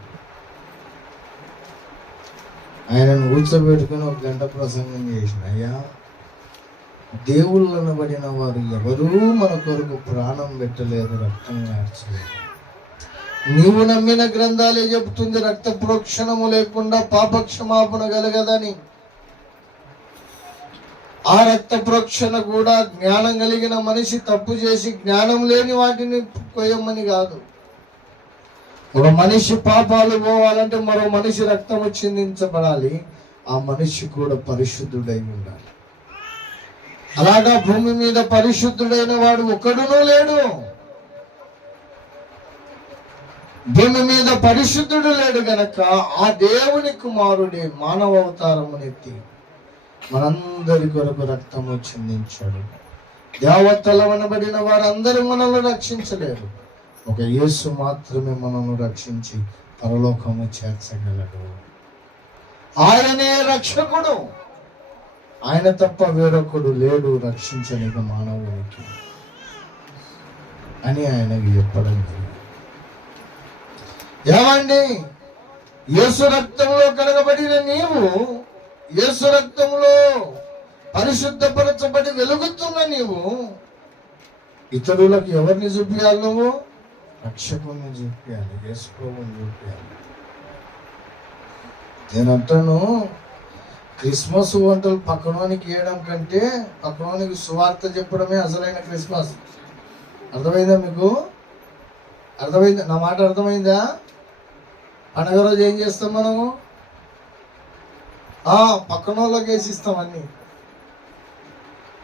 ఆయనను కూర్చోబెట్టుకుని 1 గంట ప్రసంగం చేసిన, అయ్యా దేవుళ్ళు అనబడిన వారు ఎవరూ మన కొరకు ప్రాణం పెట్టలేదు, రక్తం కార్చలేదు. నీవు నమ్మిన గ్రంథాలే చెబుతుంది రక్త ప్రోక్షణము లేకుండా పాపక్షమాపణ కలగదని. ఆ రక్త ప్రోక్షణ కూడా జ్ఞానం కలిగిన మనిషి తప్పు చేసి జ్ఞానం లేని వాటిని కొయ్యమని కాదు. ఒక మనిషి పాపాలు పోవాలంటే మరో మనిషి రక్తము చిందించబడాలి. ఆ మనిషి కూడా పరిశుద్ధుడై ఉండాలి. అలాగా భూమి మీద పరిశుద్ధుడైన వాడు ఒక్కడునూ లేడు. భూమి మీద పరిశుద్ధుడు లేడు గనక ఆ దేవుని కుమారుడే మానవ అవతారమునెత్తి మనందరి కొరకు రక్తము చిందించాడు. దేవతలవనబడిన వారందరూ మనల్ని రక్షించలేరు. ఒక యేసు మాత్రమే మనల్ని రక్షించి పరలోకము చేర్చగలడు. ఆయనే రక్షకుడు. ఆయన తప్ప వేరొకడు లేడు రక్షించలేక మానవునికి అని ఆయనకి చెప్పడం. ఏమండి, యేసు రక్తంలో కడగబడిన నీవు, యేసు రక్తంలో పరిశుద్ధపరచబడి వెలుగుతున్న నీవు ఇతరులకు ఎవరిని చూపించాలి? నువ్వు రక్షకుని చూపించాలి, యేసు ప్రభువుని చూపించాలి. నేనంటాను, క్రిస్మస్ వంటలు పక్కనోనికి వేయడం కంటే పక్కనోనికి సువార్త చెప్పడమే అసలైన క్రిస్మస్. అర్థమైందా మీకు? అర్థమైందా? నా మాట అర్థమైందా? పండగ రోజు ఏం చేస్తాం మనము? పక్కన వాళ్ళకి వేసిస్తాం అన్ని,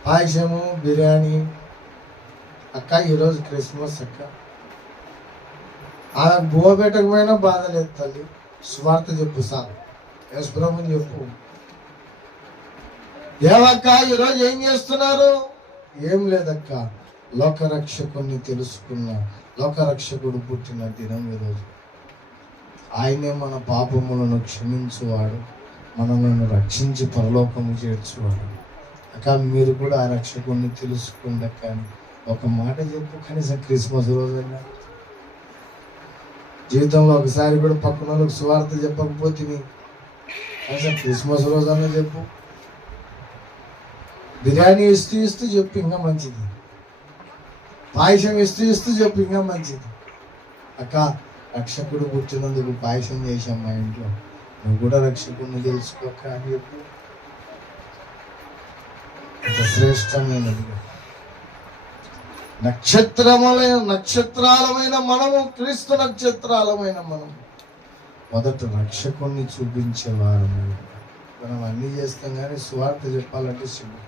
పాయసము, బిర్యానీ. అక్క ఈరోజు క్రిస్మస్ అక్క, ఆమె బువ్వ పెట్టకపోయినా బాధ లేదు తల్లి, సువార్త చెప్పు సార్, యేసు ప్రభువుని చెప్పు. ఏవక్క ఈరోజు ఏం చేస్తున్నారు? ఏం లేదక్క, లోకరక్షకుని తెలుసుకున్న లోకరక్షకుడు పుట్టిన దినం ఈరోజు. ఆయనే మన పాపములను క్షమించువాడు, మనలను రక్షించి పరలోకము చేర్చువాడు. అక్క మీరు కూడా ఆ రక్షకుడిని తెలుసుకుందా. కానీ ఒక మాట చెప్పు, కనీసం క్రిస్మస్ రోజైనా జీవితంలో ఒకసారి కూడా పక్కన వాళ్ళకి సువార్త చెప్పకపోతే కనీసం క్రిస్మస్ రోజన్నా చెప్పు. బిర్యానీ ఇస్తూ చెప్పు ఇంకా మంచిది, పాయసం ఇస్తూ చెప్పు ఇంకా మంచిది. అక్క రక్షకుడు పుట్టినందుకు పాయసం చేశాం మా ఇంట్లో, నువ్వు కూడా రక్షకుడిని తెలుసుకోక అని చెప్పు. అంత శ్రేష్టమైనది నక్షత్రాలమైన మనము, క్రీస్తు నక్షత్రాలమైన మనము మొదట రక్షకుణ్ణి చూపించేవారు. మనం అన్నీ చేస్తాం కానీ సువార్త చెప్పాలంటే సిగ్గు.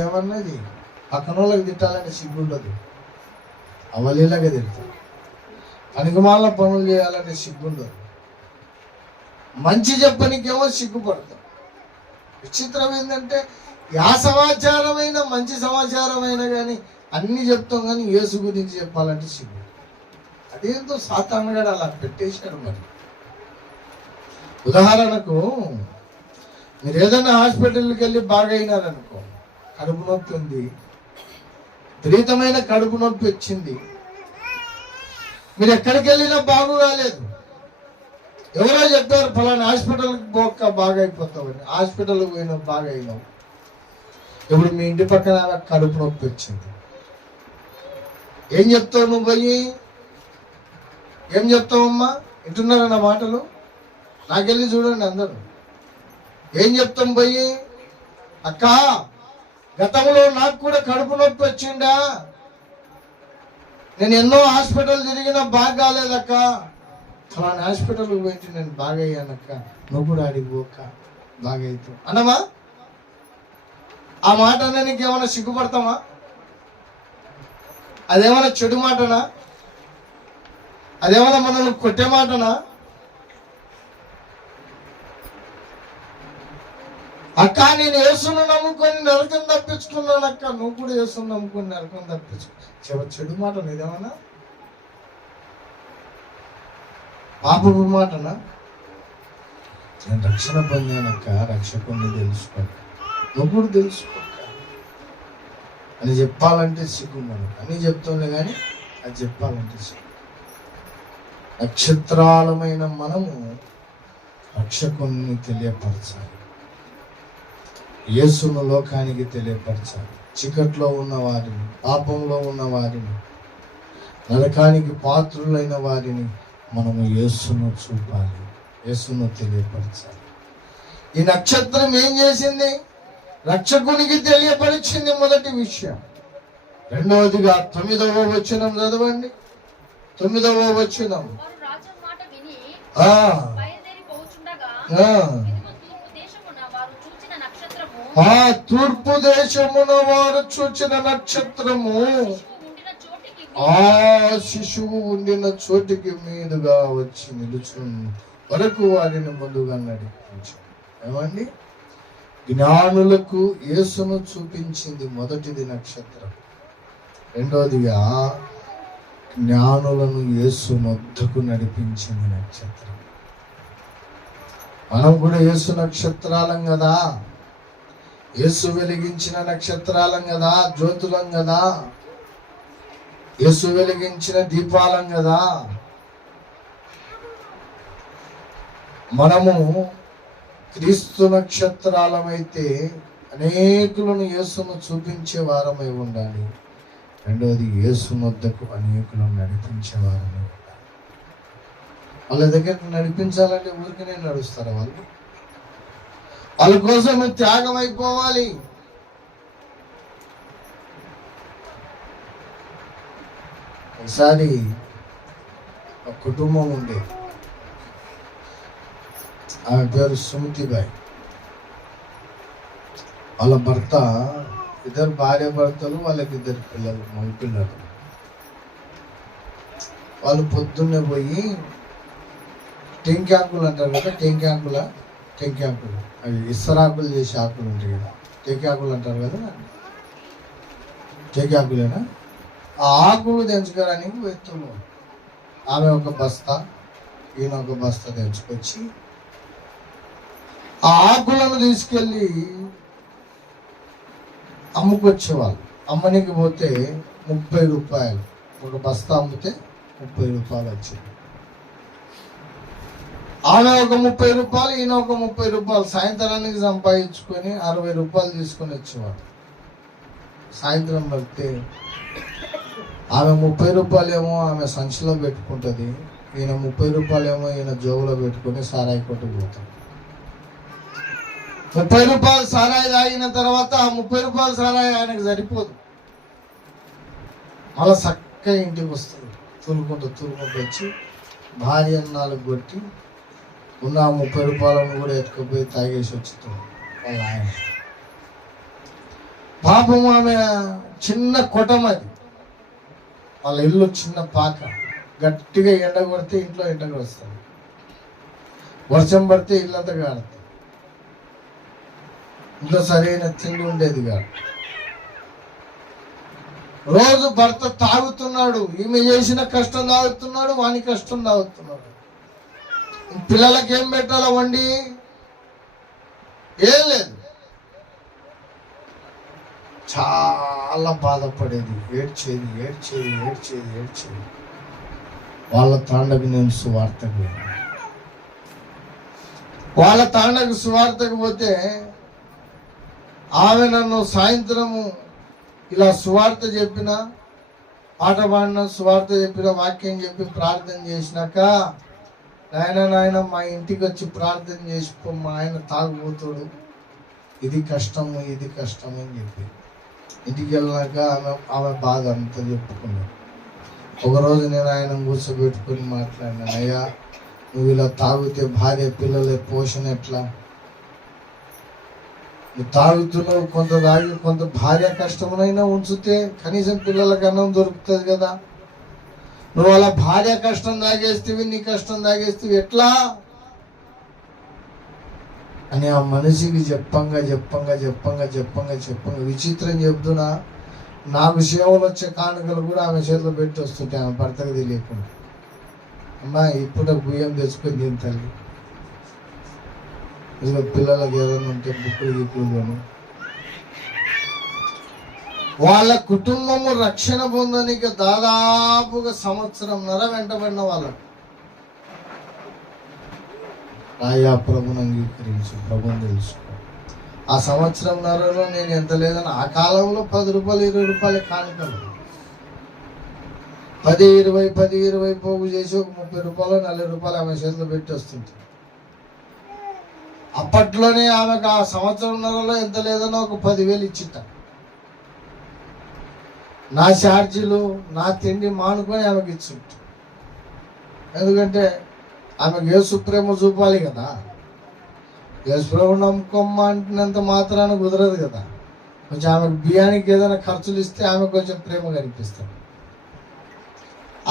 ఏమన్నది పక్కన వాళ్ళకి తిట్టాలంటే సిగ్గు ఉండదు, అవలీలాగా తిడతాం. పనికిమాల పనులు చేయాలంటే సిగ్గుండదు, మంచి చెప్పనికేమో సిగ్గుపడతాం. విచిత్రం ఏంటంటే యా సమాచారమైన మంచి సమాచారమైన కానీ అన్నీ చెప్తాం, కానీ యేసు గురించి చెప్పాలంటే సిగ్గు. అదేంతో సాతానుగా అలా పెట్టేశాడు. మరి ఉదాహరణకు మీరు ఏదైనా హాస్పిటల్కి వెళ్ళి బాగా అయినారనుకో, కడుపు నొప్పి ఉంది, విపరీతమైన కడుపు నొప్పి వచ్చింది, మీరు ఎక్కడికి వెళ్ళినా బాగు కాలేదు, ఎవరో చెప్పారు ఫలానా హాస్పిటల్కి పోక బాగా అయిపోతామని, హాస్పిటల్కి పోయినా బాగా అయినావు. ఇప్పుడు మీ ఇంటి పక్కన కడుపు నొప్పి వచ్చింది, ఏం చెప్తావు నువ్వు పోయి? ఏం చెప్తావమ్మా? వింటున్నారా నా మాటలు? నాకెళ్ళి చూడండి అందరూ. ఏం చెప్తాం పోయి? అక్క గతంలో నాకు కూడా కడుపు నొప్పి వచ్చిందా, నేను ఎన్నో హాస్పిటల్ తిరిగినా బాగా కాలేదక్క, ఫలానా హాస్పిటల్కి పోయింటే నేను బాగా అయ్యానక్క, నువ్వు కూడా ఆడికి పోక బాగా అవుతావు అన్నమా? ఆ మాట నీకు ఏమైనా సిగ్గుపడతామా? అదేమన్నా చెడు మాటనా? అదేమన్నా మనల్ని కొట్టే మాటనా? అక్క నేను యేసును నమ్ముకొని నరకం తప్పించుకున్నాను అక్క, నువ్వు కూడా యేసును నమ్ముకొని నరకం తప్పించుకో. చెడు మాటనా ఇదేమన్నా? పాపపు మాటనా? నేను రక్షణ పొందానక్క, రక్షకుని తెలుసుకో, నువ్వు కూడా తెలుసుకోక అని చెప్పాలంటే సిగ్గు. మనకు అని చెప్తుండే కానీ అది చెప్పాలంటే సిగ్గు. నక్షత్రాలమైన మనము రక్షకుని తెలియపరచాలి, యేసును లోకానికి తెలియపరచాలి. చీకట్లో ఉన్న వారిని, పాపంలో ఉన్న వారిని, నరకానికి పాత్రులైన వారిని మనము యేసును చూపాలి, యేసును తెలియపరచాలి. ఈ నక్షత్రం ఏం చేసింది? రక్షకునికి తెలియపరిచింది, మొదటి విషయం. రెండవదిగా 9వ వచనం చదవండి. 9వ వచనం, తూర్పు దేశమున వారు చూచిన నక్షత్రము ఆ శిశువు ఉండిన చోటికి మీదుగా వచ్చి నిలుచుని వరకు వారిని ముందుగా నడిపించారు. ఏమండి? జ్ఞానులకు యేసును చూపించింది మొదటిది నక్షత్రం. రెండవదిగా జ్ఞానులను యేసు వద్దకు నడిపించింది నక్షత్రం. మనం కూడా యేసు నక్షత్రాలం కదా, యేసు వెలిగించిన నక్షత్రాలం కదా, జ్యోతులం కదా, యేసు వెలిగించిన దీపాలం కదా. మనము క్రీస్తు నక్షత్రాలమైతే అనేకులను యేసును చూపించే వారమై ఉండాలి. రెండవది యేసు వద్దకు అనేకులను నడిపించే వారమై ఉండాలి. వాళ్ళ దగ్గర నడిపించాలంటే ఊరికనే నడుస్తారా వాళ్ళు? వాళ్ళ కోసం త్యాగం అయిపోవాలి. ఒకసారి ఒక కుటుంబం ఉండేది, ఆమె పేరు సుమతిబాయి. వాళ్ళ భర్త, ఇద్దరు భార్య భర్తలు, వాళ్ళకి 2 పిల్లలు, మగ పిల్లలు. వాళ్ళు పొద్దున్నే పోయి టెంకాకులు అంటారు కదా, టెంకాకులు అవి ఇస్తరాకులు చేసే ఆకులు ఉంటాయి కదా, టెంకాకులు అంటారు కదా, టెంకాకులేనా? ఆ ఆకులు తెంచుకోవడానికి వెళ్తున్నాం. ఆమె ఒక బస్తా, ఈయన ఒక బస్తా తెంచుకొచ్చి ఆ ఆకులను తీసుకెళ్ళి అమ్ముకొచ్చేవాళ్ళు. అమ్మనికి పోతే 30 రూపాయలు, ఒక బస్తా అమ్మితే 30 రూపాయలు వచ్చేది. ఆమె ఒక 30 రూపాయలు, ఈయన ఒక 30 రూపాయలు సాయంత్రానికి సంపాదించుకొని 60 రూపాయలు తీసుకొని వచ్చేవాడు. సాయంత్రం పడితే ఆమె 30 రూపాయలేమో ఆమె సంచిలో పెట్టుకుంటుంది, ఈయన 30 రూపాయలేమో ఈయన జోబులో పెట్టుకొని సారాయి కొట్టుకుపోతాడు. 30 రూపాయలు సారాయి తాగిన తర్వాత ఆ 30 రూపాయల సారాయి ఆయనకు సరిపోదు. మళ్ళా చక్కగా ఇంటికి వస్తుంది, తూలుకుంటూ వచ్చి భార్య 4 కొట్టి ఉన్న 30 రూపాయలను కూడా ఎత్తుకుపోయి తాగేసి వచ్చుతుంది వాళ్ళ ఆయన. పాపం ఆమె చిన్న కొటం, అది వాళ్ళ ఇల్లు చిన్న పాక, గట్టిగా ఎండ కొడితే ఇంట్లో ఎండగా వస్తుంది, వర్షం పడితే ఇల్లంతా కాడుతుంది, ఇంట్లో సరైన తిండి ఉండేది కాదు. రోజు భర్త తాగుతున్నాడు, ఈమె చేసిన కష్టం తాగుతున్నాడు, వాని కష్టం తాగుతున్నాడు. పిల్లలకి ఏం పెట్టాలో వండి ఏం లేదు. చాలా బాధపడేది, ఏడ్చేది. వాళ్ళ తాండకు నేను సువార్తకు పోతే ఆమె నన్ను సాయంత్రము ఇలా సువార్త చెప్పిన, పాట పాడిన, సువార్త చెప్పిన, వాక్యం చెప్పి ప్రార్థన చేసినాక, నాయన మా ఇంటికి వచ్చి ప్రార్థన చేసిపో, మా ఆయన తాగుబోతాడు, ఇది కష్టము అని చెప్పి ఇంటికి వెళ్ళాక ఆమె బాధ అంతా చెప్పుకున్నాడు. ఒకరోజు నేను ఆయన కూర్చోబెట్టుకొని మాట్లాడినాను, అయ్యా నువ్వు ఇలా తాగితే భార్య పిల్లల పోషణ ఎట్లా? నువ్వు తాగుతున్నావు, కొంత తాగి కొంత భార్య కష్టమునైనా ఉంచితే కనీసం పిల్లలకు అన్నం దొరుకుతుంది కదా. నువ్వు అలా భార్య కష్టం తాగేస్తేవి, నీ కష్టం తాగేస్తేవి ఎట్లా అని ఆ మనిషికి చెప్పంగా విచిత్రం చెప్తున్నా. నాకు సేవలు వచ్చే కానుకలు కూడా ఆమె చేతిలో పెట్టి వస్తుంటాయి, ఆమె భర్తకు తెలియకుండా. అమ్మా ఇప్పుడు బియ్యం తెచ్చుకొని దీని తల్లి, ఇదిగో పిల్లలకి ఏదైనా ఉంటే బుక్కులు కానీ. వాళ్ళ కుటుంబము రక్షణ పొందడానికి దాదాపుగా 1.5 సంవత్సరం వెంటబడిన వాళ్ళకు. ఆయా ప్రభుని అంగీకరించి ప్రభుని తెలుసుకో. ఆ 1.5 సంవత్సరంలో నేను ఎంత లేదని, ఆ కాలంలో 10 రూపాయలు 20 రూపాయల కానుకలు, 10-20 పోగు చేసి ఒక 30 రూపాయలు 40 రూపాయలు ఆమె చేతిలో పెట్టి వస్తుంది. అప్పట్లోనే ఆమెకు ఆ 1.5 సంవత్సరంలో ఎంత లేదనో ఒక 10,000 ఇచ్చిట. నా ఛార్జీలు, నా తిండి మానుకొని ఆమెకి ఇచ్చింట. ఎందుకంటే ఆమెకు యేసు ప్రేమ చూపాలి కదా. యేసు ప్రేమ నమ్మకమ్మ అంటున్నంత మాత్రాన కుదరదు కదా. కొంచెం ఆమెకు బియ్యానికి ఏదైనా ఖర్చులు ఇస్తే ఆమె కొంచెం ప్రేమ కనిపిస్తాడు.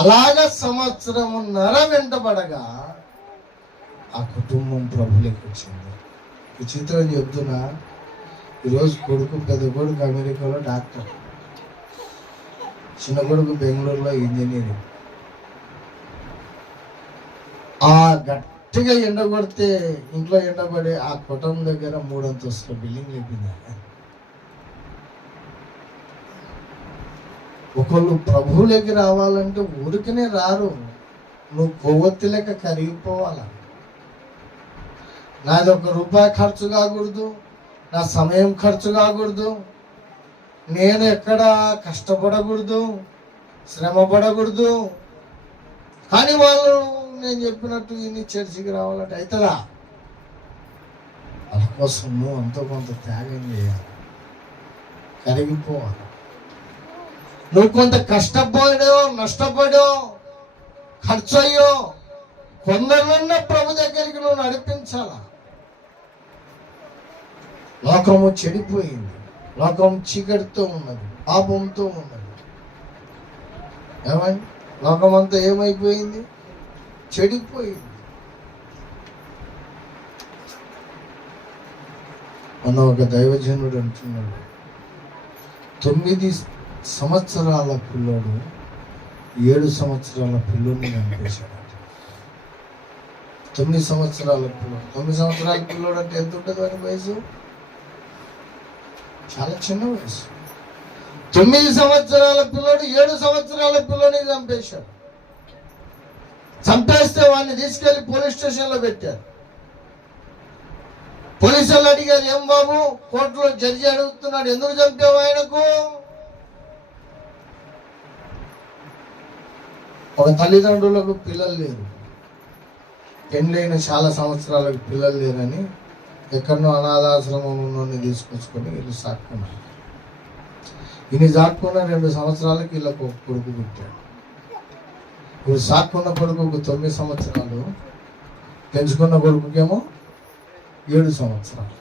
అలాగా 1.5 సంవత్సరం వెంటబడగా ఆ కుటుంబం ప్రభులోకి వచ్చింది. విచిత్రం చెప్తున్నా, ఈరోజు పెద్ద కొడుకు అమెరికాలో డాక్టర్, చిన్న కొడుకు బెంగళూరులో ఇంజనీరింగ్. ఆ గట్టిగా ఎండ కొడితే ఇంట్లో ఎండబడి ఆ కుటుంబం దగ్గర 3 అంతస్తుల బిల్డింగ్ లేపింది. ఒకళ్ళు ప్రభువులోకి రావాలంటే ఊరికనే రారు, నువ్వు కొవ్వొత్తి లెక్క కరిగిపోవాల. నాది 1 రూపాయి ఖర్చు కాకూడదు, నా సమయం ఖర్చు కాకూడదు, నేను ఎక్కడ కష్టపడకూడదు, శ్రమ పడకూడదు. కానీ వాళ్ళు నేను చెప్పినట్టు ఇన్ని చర్చికి రావాలంటే అవుతుందా? వాళ్ళ కోసం నువ్వు అంతో కొంత త్యాగం చేయాలి, కరిగిపోవాలి. నువ్వు కొంత కష్టపడో, నష్టపడో, ఖర్చు అయ్యో, కొందరున్న ప్రభు దగ్గరికి నువ్వు నడిపించాలా. లోకము చెడిపోయింది, లోకం చీకటితో ఉన్నది, పాపంతో ఉన్నది. ఏమండి, లోకం అంతా ఏమైపోయింది? చెడిపోయింది. మన ఒక దైవజనుడు అంటున్నాడు, 9 సంవత్సరాల పిల్లోడు 7 సంవత్సరాల పిల్లోడిని చంపేశాడు. 9 సంవత్సరాల పిల్లోడు. 9 సంవత్సరాల పిల్లోడు అంటే ఎంత ఉంటుంది వాడి వయసు? చాలా చిన్న వయసు. 9 సంవత్సరాల పిల్లోడు 7 సంవత్సరాల పిల్లోని చంపేశాడు. చంపేస్తే వాడిని తీసుకెళ్లి పోలీస్ స్టేషన్లో పెట్టారు. పోలీసులు అడిగారు, ఏం బాబు, కోర్టులో జడ్జి అడుగుతున్నాడు, ఎందుకు చంపావు ఆయనకు? ఒక తల్లిదండ్రులకు పిల్లలు లేరు, పెళ్ళైన చాలా సంవత్సరాలకు పిల్లలు లేరని ఎక్కడనో అనాథాశ్రమంలోనే తీసుకొచ్చుకొని వీళ్ళు సాక్కున్నారు. ఇన్ని సాక్కున్న 2 సంవత్సరాలకి వీళ్ళకు ఒక కొడుకు పుట్టాడు. ఇప్పుడు సాక్కున్న కొడుకు 9 సంవత్సరాలు, పెంచుకున్న కొడుకుకేమో 7 సంవత్సరాలు.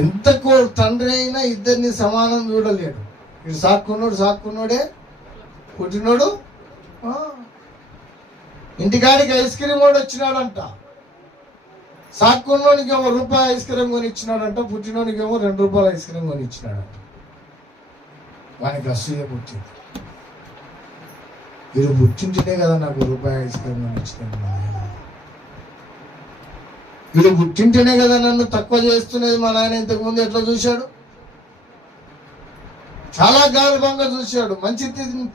ఎంత తండ్రి అయినా ఇద్దరిని సమానం చూడలేడు. ఇటు సాక్కున్నోడే, పుట్టినోడు ఇంటికాడికి ఐస్ క్రీమ్ కూడా వచ్చినాడంట. సాక్కున్నోనికేమో రూపాయి ఐస్ క్రీమ్ కొని ఇచ్చినాడంట, పుట్టినోనికేమో 2 రూపాయల ఐస్ క్రీమ్ కొని ఇచ్చినాడంట. వానికి అసూయ పుట్టింది. వీరు పుట్టింటేనే కదా నాకు రూపాయి ఐస్ క్రీమ్ కొని ఇచ్చినాడు. వీడు పుట్టింటేనే కదా నన్ను తక్కువ చేస్తున్నది. మా నాయన ఇంతకుముందు ఎట్లా చూశాడు? చాలా గార్భంగా చూశాడు, మంచి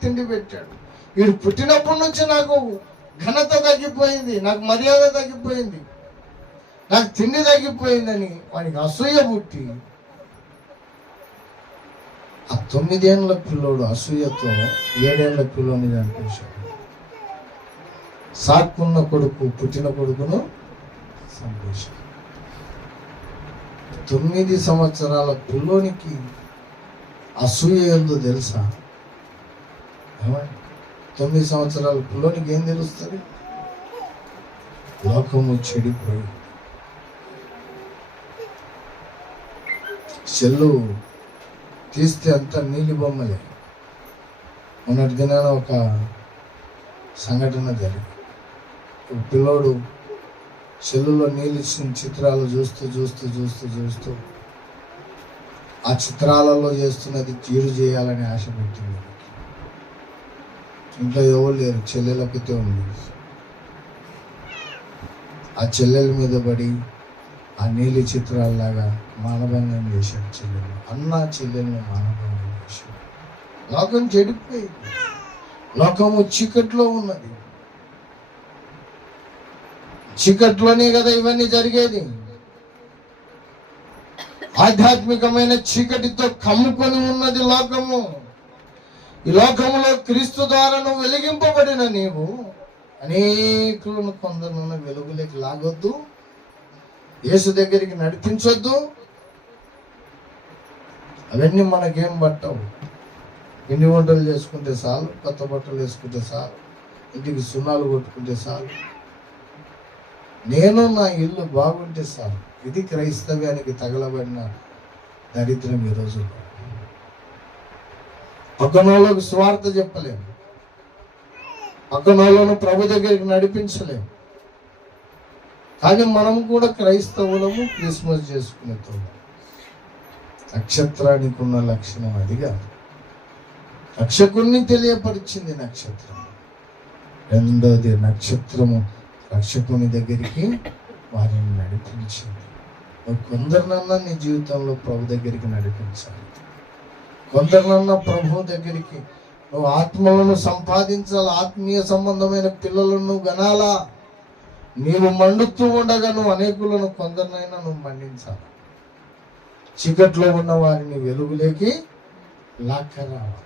తిండి పెట్టాడు. వీడు పుట్టినప్పటి నుంచి నాకు ఘనత తగ్గిపోయింది, నాకు మర్యాద తగ్గిపోయింది, నాకు తిండి తగ్గిపోయిందని వానికి అసూయ పుట్టి ఆ 9 ఏళ్ళ పిల్లోడు అసూయతో 7 ఏళ్ళ పిల్లోని చంపేశాడు. సాక్కున్న కొడుకు పుట్టిన కొడుకును చంపేశాడు. 9 సంవత్సరాల పిల్లోనికి అసూయ ఏందో తెలుసా? 9 సంవత్సరాల పిల్లోనికి ఏం తెలుస్తుంది? లోకము చెడిపోయి చెల్లు తీస్తే అంతా నీలి బొమ్మలే. మొన్నటి దినాన ఒక సంఘటన జరిగింది. ఒక పిల్లోడు చెల్లులో నీళ్ళు చిత్రాలు చూస్తూ ఆ చిత్రాలలో చేస్తున్నది తీరు చేయాలని ఆశ పెట్టింది. ఇంట్లో ఎవరు లేరు, చెల్లెలకైతే ఉంది. ఆ చెల్లెల మీద పడి ఆ నీలి చిత్రాల్లాగా మానభంగం చేశాడు చెల్లెలు. చెల్లెల్ని మానభంగం చేశాడు. లోకం చెడిపోయింది, లోకము చీకట్లో ఉన్నది. చీకట్లోనే కదా ఇవన్నీ జరిగేది. ఆధ్యాత్మికమైన చీకటితో కమ్ముకొని ఉన్నది లోకము. ఈ లోకములో క్రీస్తు ద్వారా నువ్వు వెలిగింపబడిన నీవు అనేకులను కొందరు వెలుగులోకి లాగొద్దు, యేసు దగ్గరికి నడిపించొద్దు. అవన్నీ మనకేం పట్టవు. పిండి వంటలు చేసుకుంటే చాలు, కొత్త బట్టలు వేసుకుంటే చాలు, ఇంటికి సున్నాలు కొట్టుకుంటే చాలు, నేను నా ఇల్లు బాగుంటే చాలు. ఇది క్రైస్తవ్యానికి తగలబడిన దరిద్రం ఈ రోజుల్లో. పక్కనోళ్ళకు స్వార్థ చెప్పలేము, పక్కనోళ్ళను ప్రభు దగ్గరికి నడిపించలేము. కానీ మనం కూడా క్రైస్తవులము, క్రిస్మస్ చేసుకునేతో. నక్షత్రానికి ఉన్న లక్షణం అది కాదు. రక్షకుణ్ణి తెలియపరిచింది నక్షత్రం. రెండోది, నక్షత్రము రక్షకుని దగ్గరికి వారిని నడిపించింది. కొందరినన్నా నీ జీవితంలో ప్రభు దగ్గరికి నడిపించాలి. కొందరినన్నా ప్రభు దగ్గరికి నువ్వు ఆత్మలను సంపాదించాలి. ఆత్మీయ సంబంధమైన పిల్లలను గనాలా. నీవు మండుతూ ఉండగా నువ్వు అనేకులను కొందరినైనా నువ్వు మండించాలి. చీకట్లో ఉన్న వారిని వెలుగులోకి లాక్కరావాలి.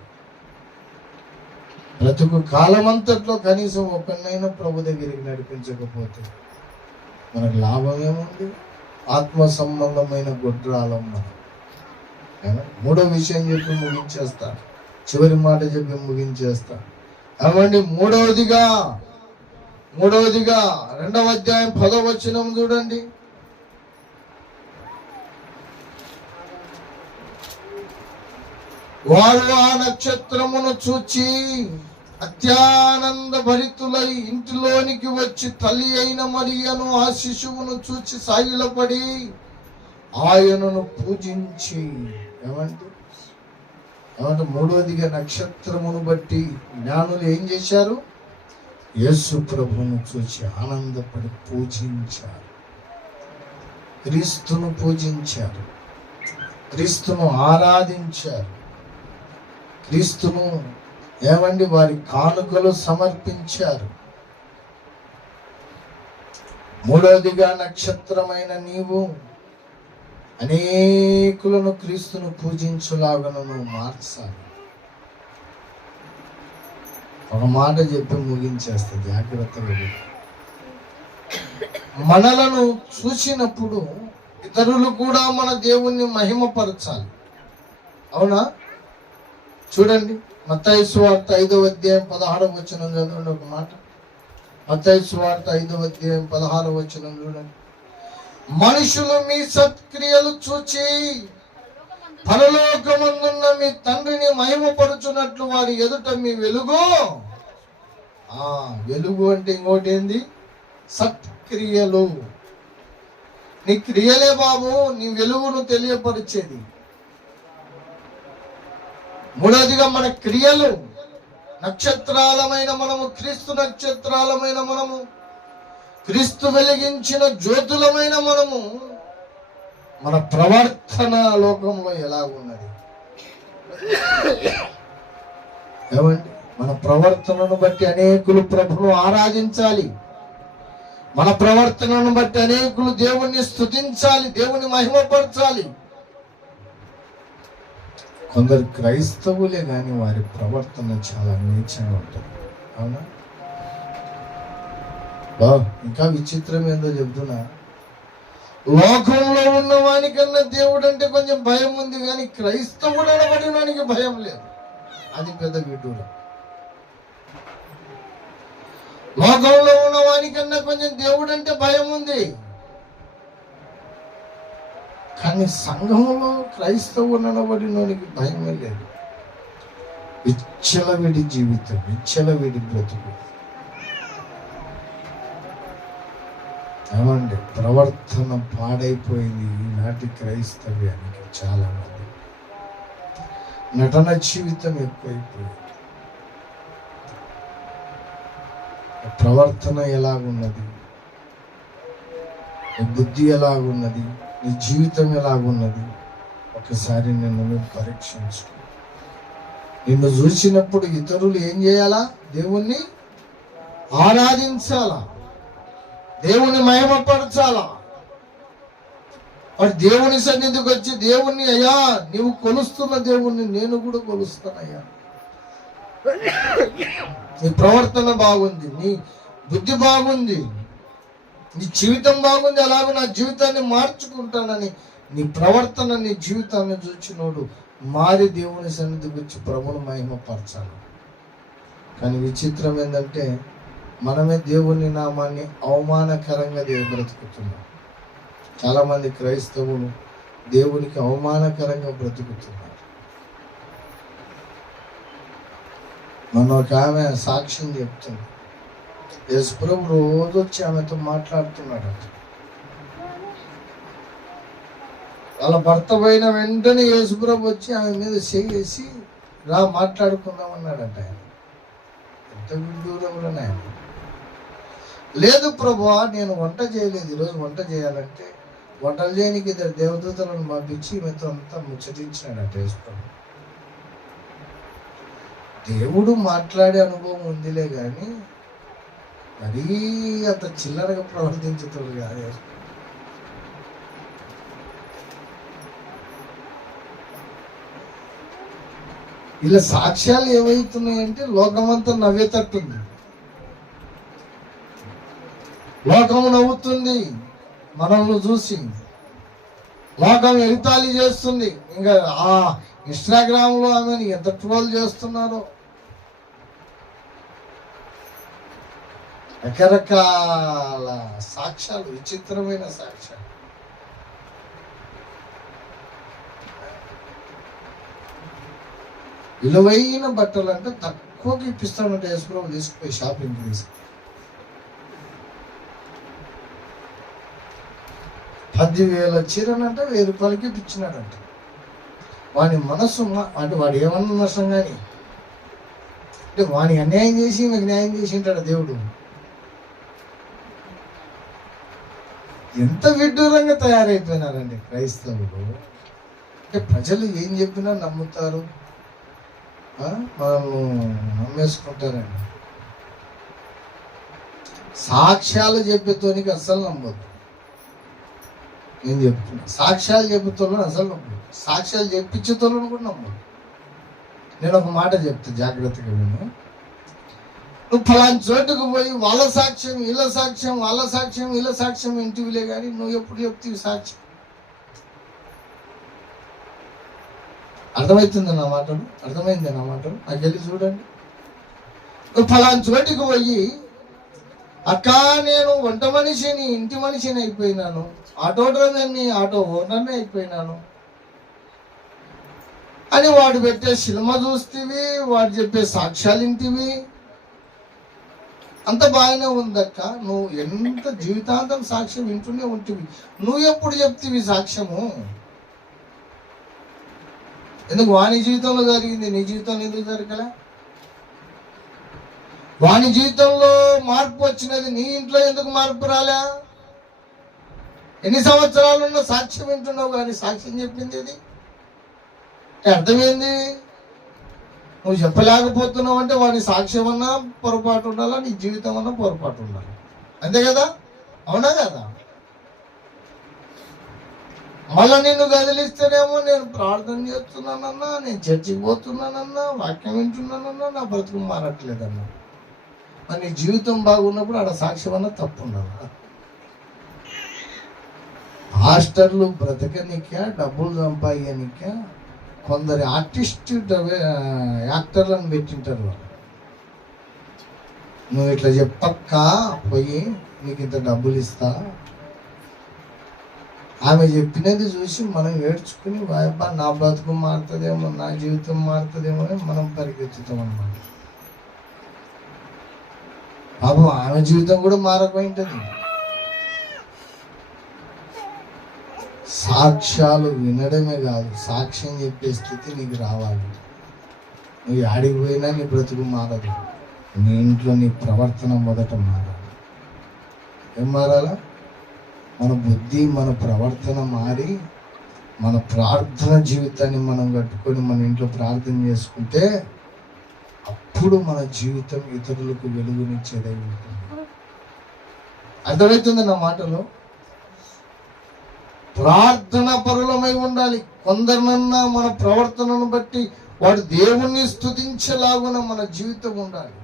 బ్రతుకు కాలమంతట్లో కనీసం ఒకరినైనా ప్రభు దగ్గరికి నడిపించకపోతే మనకు లాభం ఏముంది? ఆత్మ సంబంధమైన గొడ్రాలం మనం. మూడో విషయం చెప్పి ముగించేస్తా, చివరి మాట చెప్పి ముగించేస్తా. అవండి మూడవదిగా 2వ అధ్యాయం 10వ వచనం చూడండి. వారు ఆ నక్షత్రమును చూచి అత్యానంద భరితులై ఇంటిలోనికి వచ్చి తల్లి అయిన మరియను ఆ శిశువును చూచి సాగిలపడి ఆయనను పూజించి. ఏమంటే మూడవదిగా నక్షత్రమును బట్టి జ్ఞానులు ఏం చేశారు? యేసు ప్రభువును చూచి ఆనందపడి పూజించారు. క్రీస్తును పూజించారు, క్రీస్తును ఆరాధించారు, క్రీస్తును ఏమండి వారి కానుకలు సమర్పించారు. మూడవదిగా నక్షత్రమైన నీవు అనేకులను క్రీస్తును పూజించులాగను నువ్వు మార్చాలి. ఒక మాట చెప్పి ముగించేస్తా, జాగ్రత్తగా. మనలను చూసినప్పుడు ఇతరులు కూడా మన దేవుణ్ణి మహిమపరచాలి. అవునా? చూడండి, మత్తయి సువార్త 5వ అధ్యాయం 16వ వచనం చదవండి. ఒక మాట, మత్తయి సువార్త 5వ అధ్యాయం 16వ వచనం చూడండి. మనుషులు మీ సత్క్రియలు చూచి పరలోకమందున్న మీ తండ్రిని మహిమపరుచున్నట్లు వారి ఎదుట మీ వెలుగు. వెలుగు అంటే ఇంకోటి ఏంది? సత్క్రియలు. నీ క్రియలే బాబు నీ వెలుగును తెలియపరిచేది. మూడవదిగా మన క్రియలు. నక్షత్రాలమైన మనము, క్రీస్తు నక్షత్రాలమైన మనము, క్రీస్తు వెలిగించిన జ్యోతులమైన మనము, మన ప్రవర్తన లోకంలో ఎలా ఉన్నది? ఏమండి, మన ప్రవర్తనను బట్టి అనేకులు ప్రభును ఆరాధించాలి. మన ప్రవర్తనను బట్టి అనేకులు దేవుణ్ణి స్తుతించాలి, దేవుని మహిమపరచాలి. కొందరు క్రైస్తవులే కానీ వారి ప్రవర్తన చాలా నీచంగా ఉంటుంది. అవునా? ఇంకా విచిత్రం ఏందో చెప్తున్నా, లోకంలో ఉన్న వానికన్నా దేవుడు అంటే కొంచెం భయం ఉంది, కానీ క్రైస్తవుడు అనబడినానికి భయం లేదు. అది పెద్ద విడ్డూరం. లోకంలో ఉన్న వానికన్నా కొంచెం దేవుడు అంటే భయం ఉంది, కానీ సంఘంలో క్రైస్తవుడు అనబడినోనికి భయమే లేదు. విచ్చలవిడి జీవితం, విచ్చలవిడి బ్రతుకు. ఏమండి, ప్రవర్తన పాడైపోయింది ఈనాటి క్రైస్తవ్యానికి. చాలా మంది నటన జీవితం ఎక్కువైపోయింది. ప్రవర్తన ఎలాగున్నది, నీ బుద్ధి ఎలాగున్నది, నీ జీవితం ఎలాగున్నది, ఒకసారి నిన్ను పరీక్షించుకో. నిన్ను చూసినప్పుడు ఇతరులు ఏం చేయాలా? దేవుణ్ణి ఆరాధించాలా, దేవుని మహిమపరచాలా. వాడు దేవుని సన్నిధికి వచ్చి దేవుణ్ణి, అయ్యా నీవు కొలుస్తున్న దేవుణ్ణి నేను కూడా కొలుస్తానయ్యా, నీ ప్రవర్తన బాగుంది, నీ బుద్ధి బాగుంది, నీ జీవితం బాగుంది, అలాగే నా జీవితాన్ని మార్చుకుంటానని నీ ప్రవర్తన, నీ జీవితాన్ని చూచినోడు మారి దేవుని సన్నిధికి వచ్చి ప్రభుని మహిమపరచాలి. కానీ విచిత్రం ఏంటంటే మనమే దేవుని నామాన్ని అవమానకరంగా బ్రతుకుతున్నాం. చాలామంది క్రైస్తవులు దేవునికి అవమానకరంగా బ్రతుకుతున్నారు. మన ఒక ఆమె సాక్ష్యం చెప్తుంది. యేసుప్రభు రోజు వచ్చి ఆమెతో మాట్లాడుతున్నాడు. వాళ్ళ భర్త పోయిన వెంటనే యేసుప్రభు వచ్చి ఆమె మీద చేసి రా మాట్లాడుకుందాం అన్నాడంట. ఆయన ఎంత విడ్డూరంలో ఆయన. లేదు ప్రభువా, నేను వంట చేయలేదు, ఈరోజు వంట చేయాలంటే వంటలు చేయడానికి 2 దేవదూతలను పంపించి ఈమెతో అంతా ముచ్చటించినాడట యేసుప్రభు. దేవుడు మాట్లాడే అనుభవం ఉందిలే కానీ మరీ అంత చిల్లరగా ప్రవర్తించుతాడు కాదు. ఇలా సాక్ష్యాలు ఏమవుతున్నాయంటే లోకమంతా నవ్వేటట్టుంది. లోకం నవ్వుతుంది మనల్ని చూసి, లోకం ఎగతాళి చేస్తుంది. ఇంకా ఆ ఇన్స్టాగ్రామ్లో ఆమెను ఎంత ట్రోల్ చేస్తున్నారో. రకరకాల సాక్ష్యాలు, విచిత్రమైన సాక్ష్యాలు. విలువైన బట్టలు అంటే తక్కువకి ఇప్పిస్తాడంటే యేసుప్రభు తీసుకుపోయి షాపింగ్ చేసి 10,000 చీరనంటే 1,000 రూపాయలకి ఇప్పించినాడంట. వాని మనస్సు అంటే వాడు ఏమన్నా నష్టం కానీ అంటే వానికి అన్యాయం చేసి మీకు న్యాయం చేసి ఉంటాడు దేవుడు. ఎంత విడ్డూరంగా తయారైపోయినారండి క్రైస్తవులు. అంటే ప్రజలు ఏం చెప్పినా నమ్ముతారు, మనల్ని నమ్మేసుకుంటారండి. సాక్ష్యాలు చెప్పేతోనికి అస్సలు నమ్మొద్దు. నేను చెప్తున్నా, సాక్ష్యాలు చెప్పేతోళ్ళని అసలు నమ్మొద్దు. సాక్ష్యాలు చెప్పించేతోళ్ళని కూడా నమ్మొద్దు. నేను ఒక మాట చెప్తా, జాగ్రత్తగా విను. నువ్వు ఫలాని చోటుకు పోయి వాళ్ళ సాక్ష్యం వీళ్ళ సాక్ష్యం వాళ్ళ సాక్ష్యం వీళ్ళ సాక్ష్యం ఇంటివిలే కానీ నువ్వు ఎప్పుడు చెప్తావు సాక్ష్యం? అర్థమవుతుంది నా మాటలు? అర్థమైంది నా మాటలు? నాకు వెళ్ళి చూడండి. నువ్వు ఫలాని చోటుకు పోయి, అక్క నేను వంట మనిషిని ఇంటి మనిషిని అయిపోయినాను, ఆటో డ్రైవర్ని ఆటో ఓనర్ని అయిపోయినాను అని వాడు పెట్టే సినిమా చూస్తేవి, వాడు చెప్పే సాక్ష్యాలు ఇంటివి, అంత బాగానే ఉందక్క. నువ్వు ఎంత జీవితాంతం సాక్ష్యం వింటూనే ఉంటుంది. నువ్వు ఎప్పుడు చెప్తివి సాక్ష్యము? ఎందుకు వాని జీవితంలో జరిగింది నీ జీవితంలో ఎందుకు జరగలే? వాని జీవితంలో మార్పు వచ్చినది నీ ఇంట్లో ఎందుకు మార్పు రాలే? ఎన్ని సంవత్సరాలున్న సాక్ష్యం వింటున్నావు కానీ సాక్ష్యం చెప్పింది ఇది అర్థమైంది. నువ్వు చెప్పలేకపోతున్నావు అంటే వాని సాక్ష్యం అన్నా పొరపాటు ఉండాలా, నీ జీవితం అన్నా పొరపాటు ఉండాలి. అంతే కదా? అవునా కదా? మళ్ళీ నిన్ను కదిలిస్తేనేమో నేను ప్రార్థన చేస్తున్నానన్నా, నేను చర్చికి పోతున్నానన్నా, వాక్యం వింటున్నానన్నా, నా బ్రతుకు మారట్లేదన్నా. మరి నీ జీవితం బాగున్నప్పుడు ఆడ సాక్ష్యం అన్నా తప్పు ఉండాలి. పాస్టర్లు బ్రతకనికా, డబ్బులు సంపాదనికా కొందరు ఆర్టిస్ట్ యాక్టర్లను పెట్టింటారు. నువ్వు ఇట్లా చెప్పక్క పోయి నీకు ఇంత డబ్బులు ఇస్తా, ఆమె చెప్పినది చూసి మనం ఏడ్చుకుని వాయబ్బా నా బ్రతుకు మారుతుందేమో, నా జీవితం మారుతుందేమో అని మనం పరిగెత్తుతాం అన్నమాట. పాపం ఆమె జీవితం కూడా మారకపోయింటది. సాక్ష్యాలు వినడమే కాదు, సాక్ష్యం చెప్పే స్థితి నీకు రావాలి. నువ్వు ఆడికి పోయినా నీ బ్రతుకు మారదు. నీ ఇంట్లో నీ ప్రవర్తన మొదట మారాలి. ఏం మారాలా? మన బుద్ధి మన ప్రవర్తన మారి మన ప్రార్థన జీవితాన్ని మనం కట్టుకొని మన ఇంట్లో ప్రార్థన చేసుకుంటే అప్పుడు మన జీవితం ఇతరులకు వెలుగునిచ్చేదై ఉంటుంది. అర్థమవుతుంది నా మాటలో? ప్రార్థన పరులమై ఉండాలి. కొందరినన్నా మన ప్రవర్తనను బట్టి వాడు దేవుణ్ణి స్తుతించేలాగున మన జీవితం ఉండాలి.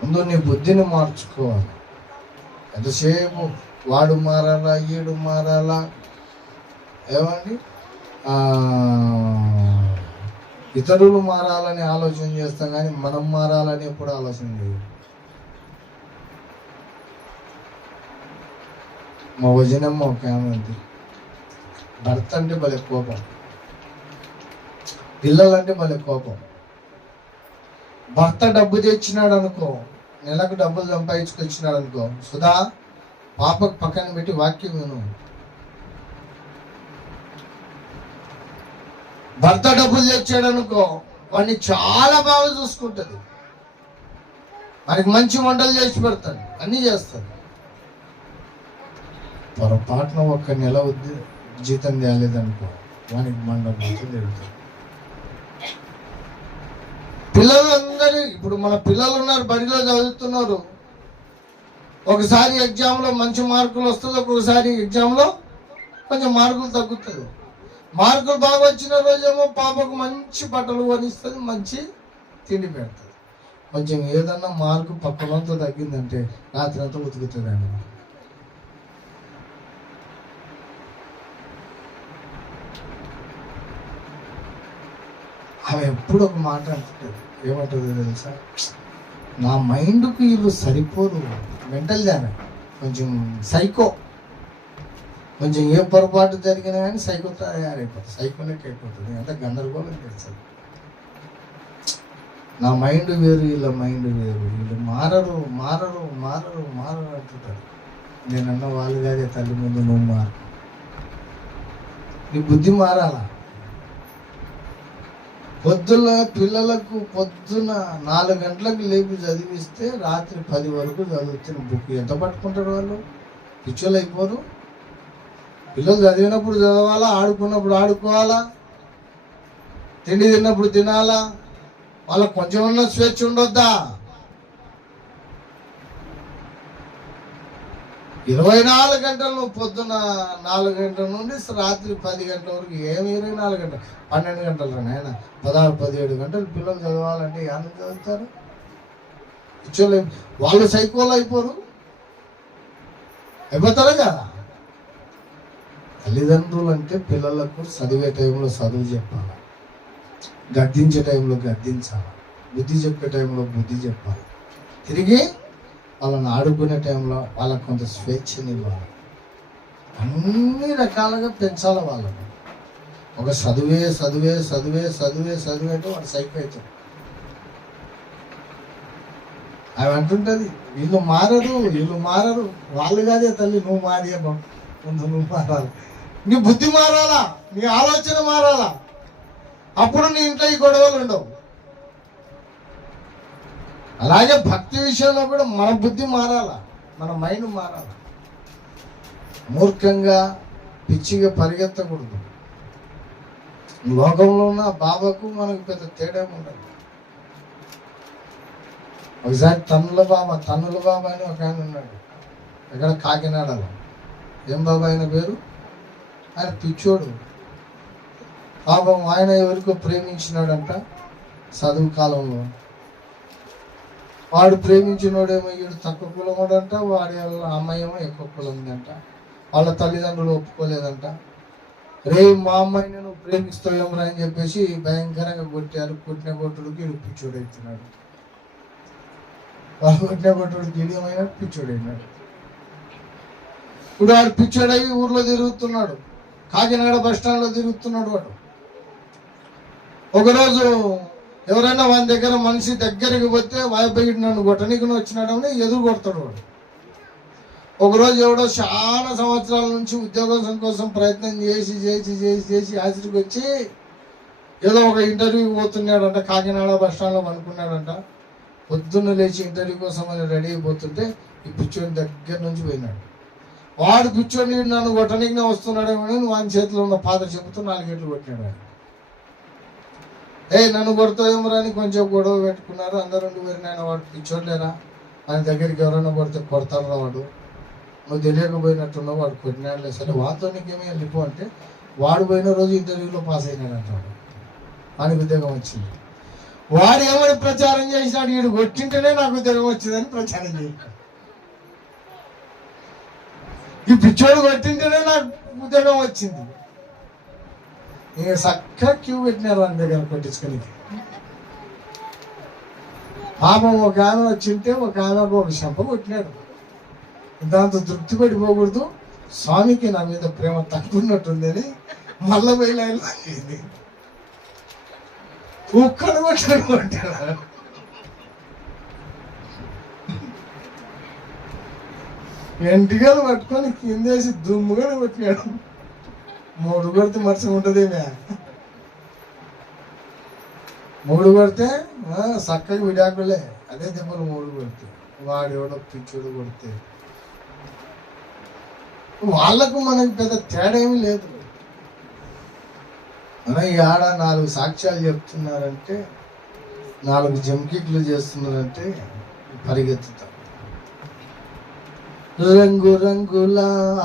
ముందు నీ బుద్ధిని మార్చుకోవాలి. ఎంతసేపు వాడు మారాలా, ఈడు మారాలా, ఏమండి ఇతరులు మారాలని ఆలోచన చేస్తాం కానీ మనం మారాలని ఎప్పుడు ఆలోచన చేయదు. మా వజనమ్మ ఒక ఆమె ఉంది. భర్త అంటే భలే కోపం, పిల్లలంటే భలే కోపం. భర్త డబ్బు తెచ్చినాడు అనుకో, నెలకు డబ్బులు సంపాదించుకొచ్చినాడు అనుకో, సుధా పాపకు పక్కన పెట్టి వాక్యం విను. భర్త డబ్బులు తెచ్చాడు అనుకో, వాడిని చాలా బాగా చూసుకుంటుంది, వానికి మంచి వంటలు చేసి పెడతాడు, అన్నీ చేస్తాడు. పొరపాటున ఒక్క నెల జీతం తేలేదనుకో, వానికి మండపం తిరుగుతాడు. పిల్లలందరూ ఇప్పుడు మన పిల్లలు ఉన్నారు, బడిలో చదువుతున్నారు. ఒకసారి ఎగ్జామ్లో మంచి మార్కులు వస్తుంది, ఒక్కొక్కసారి ఎగ్జామ్లో కొంచెం మార్కులు తగ్గుతుంది. మార్కులు బాగా వచ్చిన రోజేమో పాపకు మంచి బట్టలు కొనిస్తుంది, మంచి తిండి పెడుతుంది. కొంచెం ఏదన్నా మార్కు పక్కనంతా తగ్గిందంటే రాత్రి అంతా ఉతుకుతుంది అండి. ఆమె ఎప్పుడు ఒక మాట అంటుంటుంది. ఏమంటుందో తెలుసా? నా మైండ్కు వీళ్ళు సరిపోరు, మెంటల్ దాని కొంచెం సైకో, కొంచెం ఏ పొరపాటు జరిగినా కానీ సైకో తయారైపోతుంది, సైకోలెక్క అయిపోతుంది, అంత గందరగోళం తెలుస్తుంది. నా మైండ్ వేరు, వీళ్ళ మైండ్ వేరు, వీళ్ళు మారరు మారరు మారరు మారరు అంటుంటారు. నేనన్న వాళ్ళు కాదే తల్లి ముందు నువ్వు మారు, నీ బుద్ధి మారాలా. పొద్దున పిల్లలకు పొద్దున 4 గంటలకు లేపి చదివిస్తే రాత్రి 10 వరకు చదువుతున్న బుక్ ఎంత పట్టుకుంటారు వాళ్ళు? పిచ్చోళ్ళు అయిపోరు? పిల్లలు చదివినప్పుడు చదవాలా, ఆడుకున్నప్పుడు ఆడుకోవాలా. తిండి తిన్నప్పుడు తినాలా? వాళ్ళకు కొంచెం ఉన్న స్వేచ్ఛ ఉండొద్దా? 24 గంటలు నువ్వు పొద్దున 4 గంటల నుండి రాత్రి 10 గంటల వరకు, ఏమి 24 గంటలు, 12 గంటలు నాయన, 16-17 గంటలు పిల్లలు చదవాలంటే ఏమని చదువుతారు? కూర్చోలే. వాళ్ళు సైకోలు అయిపోతారు కదా. తల్లిదండ్రులు అంటే పిల్లలకు చదివే టైంలో చదువు చెప్పాలి, గద్దించే టైంలో గద్దించాలి, బుద్ధి చెప్పే టైంలో బుద్ధి చెప్పాలి, తిరిగి వాళ్ళని ఆడుకునే టైంలో వాళ్ళకు కొంత స్వేచ్ఛని ఇవ్వాలి. అన్ని రకాలుగా పెంచాలి వాళ్ళని. ఒక చదువే చదివే చదివే చదివే చదివే అంటే వాడు సైకో అవుతాడు. అవి అంటుంటుంది, వీళ్ళు మారరు, వాళ్ళు కాదే తల్లి, నువ్వు మారే ముందు నువ్వు మారాలి, నీ బుద్ధి మారాలా, నీ ఆలోచన మారాలా, అప్పుడు నీ ఇంట్లో ఈ గొడవలు ఉండవు. అలాగే భక్తి విషయంలో కూడా మన బుద్ధి మారాలా, మన మైండ్ మారాలా. మూర్ఖంగా పిచ్చిగా పరిగెత్తకూడదు. లోకంలో ఉన్న బాబాకు మనకు పెద్ద తేడా ఉండదు. ఒకసారి తన్నుల బాబా అని ఒక ఆయన ఉన్నాడు, ఎక్కడ కాకినాడలో. ఏం బాబా ఆయన పేరు? ఆయన పిచ్చోడు పాపం. ఆయన ఎవరికో ప్రేమించినాడంట చదువు కాలంలో. వాడు ప్రేమించినోడేమో వీడు తక్కువ కులముడంట, వాడి అమ్మాయి ఏమో ఎక్కువ కులం ఉందంట. వాళ్ళ తల్లిదండ్రులు ఒప్పుకోలేదంట. రే మా అమ్మాయిని నువ్వు ప్రేమిస్తావేమరా అని చెప్పేసి భయంకరంగా కొట్టారు. కొట్టిన కొట్టుడికి వీడు పిచ్చోడవుతున్నాడు. వాళ్ళు కొట్టిన కొట్టుడికి వీడేమైనా పిచ్చోడైనాడు. ఇప్పుడు వాడు పిచ్చోడై ఊర్లో తిరుగుతున్నాడు, కాకినాడ బస్టాండ్లో తిరుగుతున్నాడు. వాడు ఒకరోజు ఎవరైనా వాని దగ్గర మనిషి దగ్గరికి పోతే వాయిబయ్యి నన్ను కొట్టనీకి వచ్చినాడని ఎదురు కొడతాడు వాడు. ఒకరోజు ఎవడో చాలా సంవత్సరాల నుంచి ఉద్యోగం కోసం ప్రయత్నం చేసి చేసి చేసి చేసి ఆశకి వచ్చి ఏదో ఒక ఇంటర్వ్యూకి పోతున్నాడంట. కాకినాడ బస్టాండ్లో అనుకున్నాడంట. పొద్దున్న లేచి ఇంటర్వ్యూ కోసం అని రెడీ అయిపోతుంటే ఈ పిచ్చోని దగ్గర నుంచి పోయినాడు. వాడు పిచ్చోని నన్ను కొట్టనీకి వస్తున్నాడేమో వాని చేతిలో ఉన్న పాత చెబుతూ 4 గంటలు కొట్టినాడు. నన్ను కొడతావేమో అని కొంచెం గొడవ పెట్టుకున్నారు. అందరూ వేరినాయన వాడు పిచ్చోడ్లేరా, ఆయన దగ్గరికి ఎవరైనా కొడితే కొడతారా, వాడు నువ్వు తెలియకపోయినట్టున్నావు, వాడు కొట్టినాడులే, సరే వాతో నీకేమీ వెళ్ళిపో అంటే వాడు పోయిన రోజు ఇంటర్వ్యూలో పాస్ అయినాడంట. వాడు వానికి ఉద్యోగం వచ్చింది. వాడు ఏమని ప్రచారం చేసినాడు, వీడు కొట్టింటేనే నాకు ఉద్యోగం వచ్చిందని ప్రచారం చేసినాడు. ఈ పిచ్చోడు కొట్టింటేనే నాకు ఉద్యోగం వచ్చింది. ఇక చక్కగా క్యూ పెట్టినారు వాని దగ్గర కొట్టించుకొని. పాపం ఒక ఆమె వచ్చింటే ఒక ఆమెకు ఒక శంప కొట్టినాడు. దాంతో తృప్తి పడిపోకూడదు, స్వామికి నా మీద ప్రేమ తక్కువన్నట్టుందని మళ్ళా పోయి లైన్ లాగింది. ఒక్కడు కొట్టాడు. ఎంటికలు పట్టుకొని కిందేసి దుమ్ముగా కొట్టినాడు. 3 కొడితే మనిషి ఉంటుందేమే, 3 కొడితే చక్కగా విడాకులే. అదే దెబ్బలు 3 కొడితే. వాడు ఎవడో పిచ్చుడు కొడితే వాళ్ళకు మనకి పెద్ద తేడా ఏమీ లేదు. మన ఈ ఆడ 4 సాక్ష్యాలు చెప్తున్నారంటే, 4 జంకిట్లు చేస్తున్నారంటే పరిగెత్తుతాం. రంగు రంగుల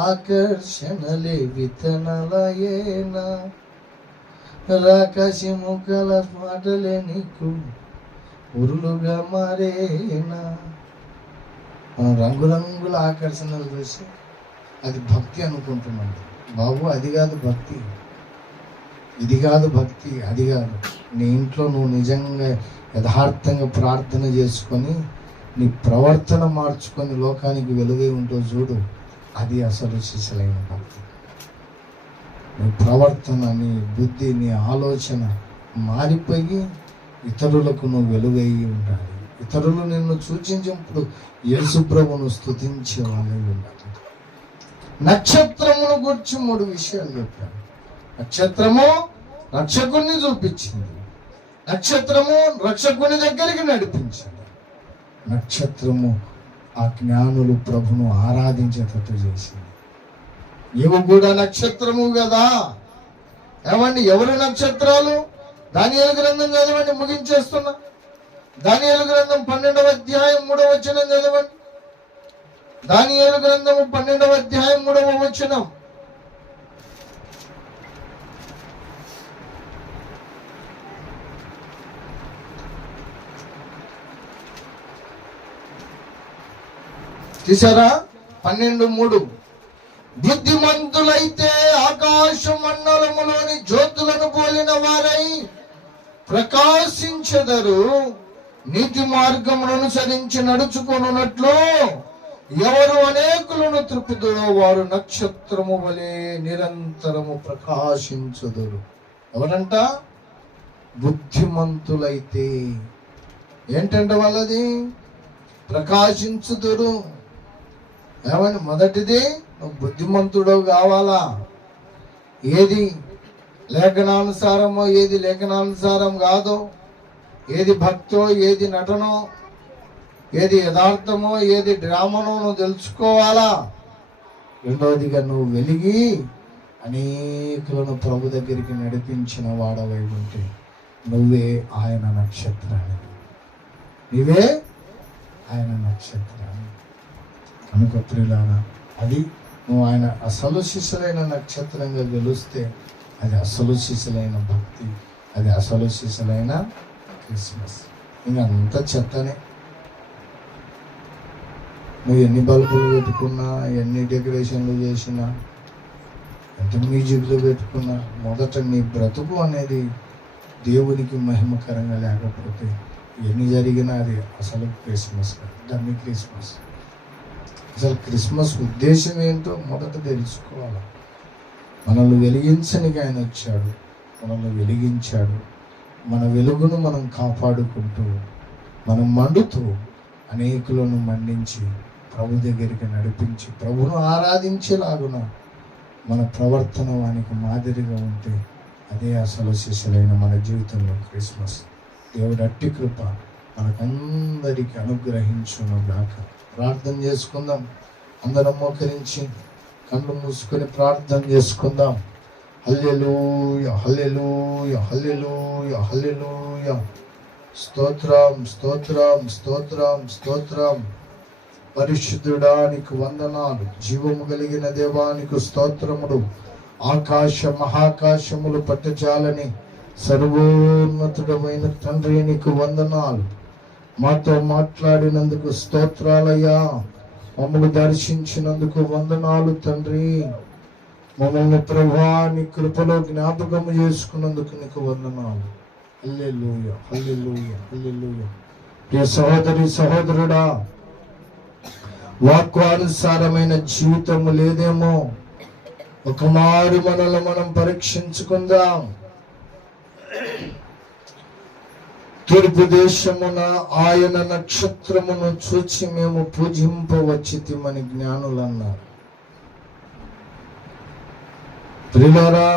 ఆకర్షణలే విత్తనాలయేనా, రాకాశి ముఖల మాటలే నీకు ఉరులుగా మారేనా. మనం రంగురంగుల ఆకర్షణలు చూసి అది భక్తి అనుకుంటున్నాం. బాబు అది కాదు భక్తి, ఇది కాదు భక్తి, అది కాదు. నీ ఇంట్లో నువ్వు నిజంగా యథార్థంగా ప్రార్థన చేసుకొని నీ ప్రవర్తన మార్చుకొని లోకానికి వెలుగై ఉంటూ చూడు, అది అసలు శిశులైన భక్తి. నీ ప్రవర్తన, నీ బుద్ధి, నీ ఆలోచన మారిపోయి ఇతరులకు నువ్వు వెలుగై ఉండాలి. ఇతరులు నిన్ను సూచించినప్పుడు యేసుప్రభును స్తుతించే వాళ్ళై ఉండాలి. నక్షత్రమును గురించి 3 విషయాలు చెప్పాను. నక్షత్రము రక్షకుణ్ణి చూపించింది, నక్షత్రము రక్షకుని దగ్గరికి నడిపించింది, నక్షత్రము ఆ జ్ఞానులు ప్రభును ఆరాధించేటట్టు చేసింది. నీవు కూడా నక్షత్రము కదా. ఏమండి, ఎవరు నక్షత్రాలు? దానియేలు గ్రంథం చదవండి, ముగించేస్తున్నా. దానియేలు గ్రంథం 12వ అధ్యాయం 3వ వచనం చదవండి. దానియేలు గ్రంథము 12వ అధ్యాయం 3వ వచనం. తీసారా? 12:3. బుద్ధిమంతులైతే ఆకాశ మండలములోని జ్యోతులను పోలిన వారై ప్రకాశించెదరు. నీతి మార్గమును అనుసరించి నడుచుకొనున్నట్లు ఎవరు అనేకులను త్రిప్పుదురో వారు నక్షత్రము వలె నిరంతరము ప్రకాశించుదురు. ఎవరంట? బుద్ధిమంతులైతే. ఏంటంటే వాళ్ళది? ప్రకాశించుదురు. ఏమని? మొదటిది నువ్వు బుద్ధిమంతుడు కావాలా. ఏది లేఖనానుసారమో, ఏది లేఖనానుసారం కాదో, ఏది భక్తో, ఏది నటనో, ఏది యథార్థమో, ఏది డ్రామనో నువ్వు తెలుసుకోవాలా. రెండవదిగా నువ్వు వెలిగి అనేకులను ప్రభు దగ్గరికి నడిపించిన వాడవై ఉంటే నువ్వే ఆయన నక్షత్రాన్ని. నీవే ఆయన నక్షత్రాన్ని. కనుక ప్రియులారా, అది నువ్వు ఆయన అసలు శిష్యులైన నక్షత్రంగా గెలుస్తే అది అసలు శిష్యులైన భక్తి, అది అసలు శిష్యులైన క్రిస్మస్. ఇంకంతా చెత్తనే. నువ్వు ఎన్ని బల్బులు పెట్టుకున్నా, ఎన్ని డెకరేషన్లు చేసినా, ఎంత మ్యూజిక్లు పెట్టుకున్నా, మొదట నీ బ్రతుకు అనేది దేవునికి మహిమకరంగా లేకపోతే ఎన్ని జరిగినా అది అసలు క్రిస్మస్ కాదు. దాన్ని క్రిస్మస్. అసలు క్రిస్మస్ ఉద్దేశం ఏంటో మొదట తెలుసుకోవాలి. మనల్ని వెలిగించడానికి ఆయన వచ్చాడు, మనల్ని వెలిగించాడు. మన వెలుగును మనం కాపాడుకుంటూ, మనం మండుతూ అనేకులను మండించి ప్రభు దగ్గరికి నడిపించి ప్రభును ఆరాధించేలాగున మన ప్రవర్తన వానికి మాదిరిగా ఉంటే అదే అసలు శిష్యులైన మన జీవితంలో క్రిస్మస్. దేవుడు అట్టి కృప మనకందరికీ అనుగ్రహించును గాక. ప్రార్థన చేసుకుందాం. అందరం మోకరించి కళ్ళు మూసుకొని ప్రార్థన చేసుకుందాం. హల్లెలూయా, హల్లెలూయా, హల్లెలూయా, హల్లెలూయా. స్తోత్రం, స్తోత్రం, స్తోత్రం, స్తోత్రం. పరిశుద్ధుడానికి వందనాలు. జీవము కలిగిన దేవానికి స్తోత్రములు. ఆకాశ మహాకాశములు పట్టజాలని సర్వోన్నతుడమైన తండ్రి నీకు వందనాలు. మాతో మాట్లాడినందుకు స్తోత్రాలయ్యా. మమ్మల్ని దర్శించినందుకు వందనాలు తండ్రి. మమ్మల్ని ప్రభువా నీ కృపలో జ్ఞాపకము చేసుకున్నందుకు నీకు వందనాలు. హల్లెలూయా, హల్లెలూయా, హల్లెలూయా. ప్రియ సహోదరి సహోదరుడా, వాక్యానుసారమైన జీవితము లేదేమో. ఒకమారు మనల్ని మనం పరీక్షించుకుందాం. తూర్పు దేశమున ఆయన నక్షత్రమును చూచి మేము పూజింపవచ్చితిమని జ్ఞానులు అన్నారు. ప్రియులారా,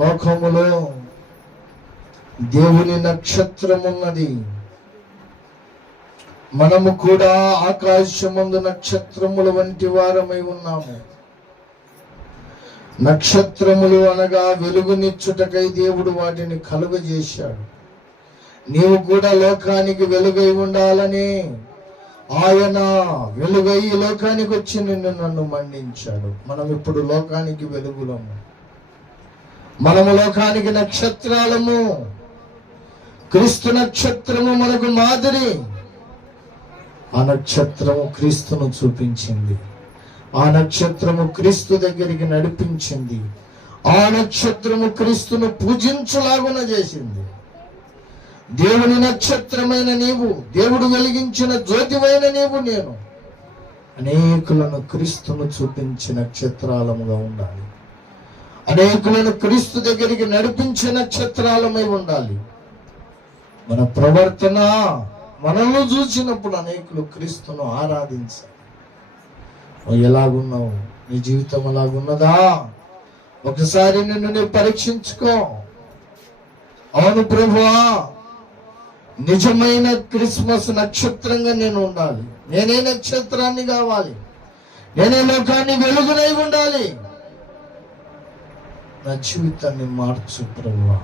లోకములో దేవుని నక్షత్రమున్నది. మనము కూడా ఆకాశమందు నక్షత్రముల వంటి వారమై ఉన్నాము. నక్షత్రములు అనగా వెలుగునిచ్చుటకై దేవుడు వాటిని కలుగజేశాడు. నీవు కూడా లోకానికి వెలుగై ఉండాలని ఆయన వెలుగై ఈ లోకానికి వచ్చి నన్ను మండించాడు. మనం ఇప్పుడు లోకానికి వెలుగులము. మనము లోకానికి నక్షత్రాలము. క్రీస్తు నక్షత్రము మనకు మాదిరి. ఆ నక్షత్రము క్రీస్తును చూపించింది. ఆ నక్షత్రము క్రీస్తు దగ్గరికి నడిపించింది. ఆ నక్షత్రము క్రీస్తును పూజించులాగున చేసింది. దేవుని నక్షత్రమైన నీవు, దేవుడు వెలిగించిన జ్యోతివైన నీవు, నేను అనేకులను క్రీస్తును చూపించి నక్షత్రాలముగా ఉండాలి. అనేకులను క్రీస్తు దగ్గరికి నడిపించే నక్షత్రాలమై ఉండాలి. మన ప్రవర్తన మనల్ని చూసినప్పుడు అనేకులు క్రీస్తును ఆరాధించాలి. ఎలాగున్నావు? నీ జీవితం అలాగున్నదా? ఒకసారి నిన్ను నువ్వు పరీక్షించుకో. అవును ప్రభువా, నిజమైన క్రిస్మస్ నక్షత్రంగా నేను ఉండాలి. నేనే నక్షత్రాన్ని కావాలి. నేనే లోకాన్ని వెలుగునై ఉండాలి. నా జీవితాన్ని మార్చు ప్రభువా.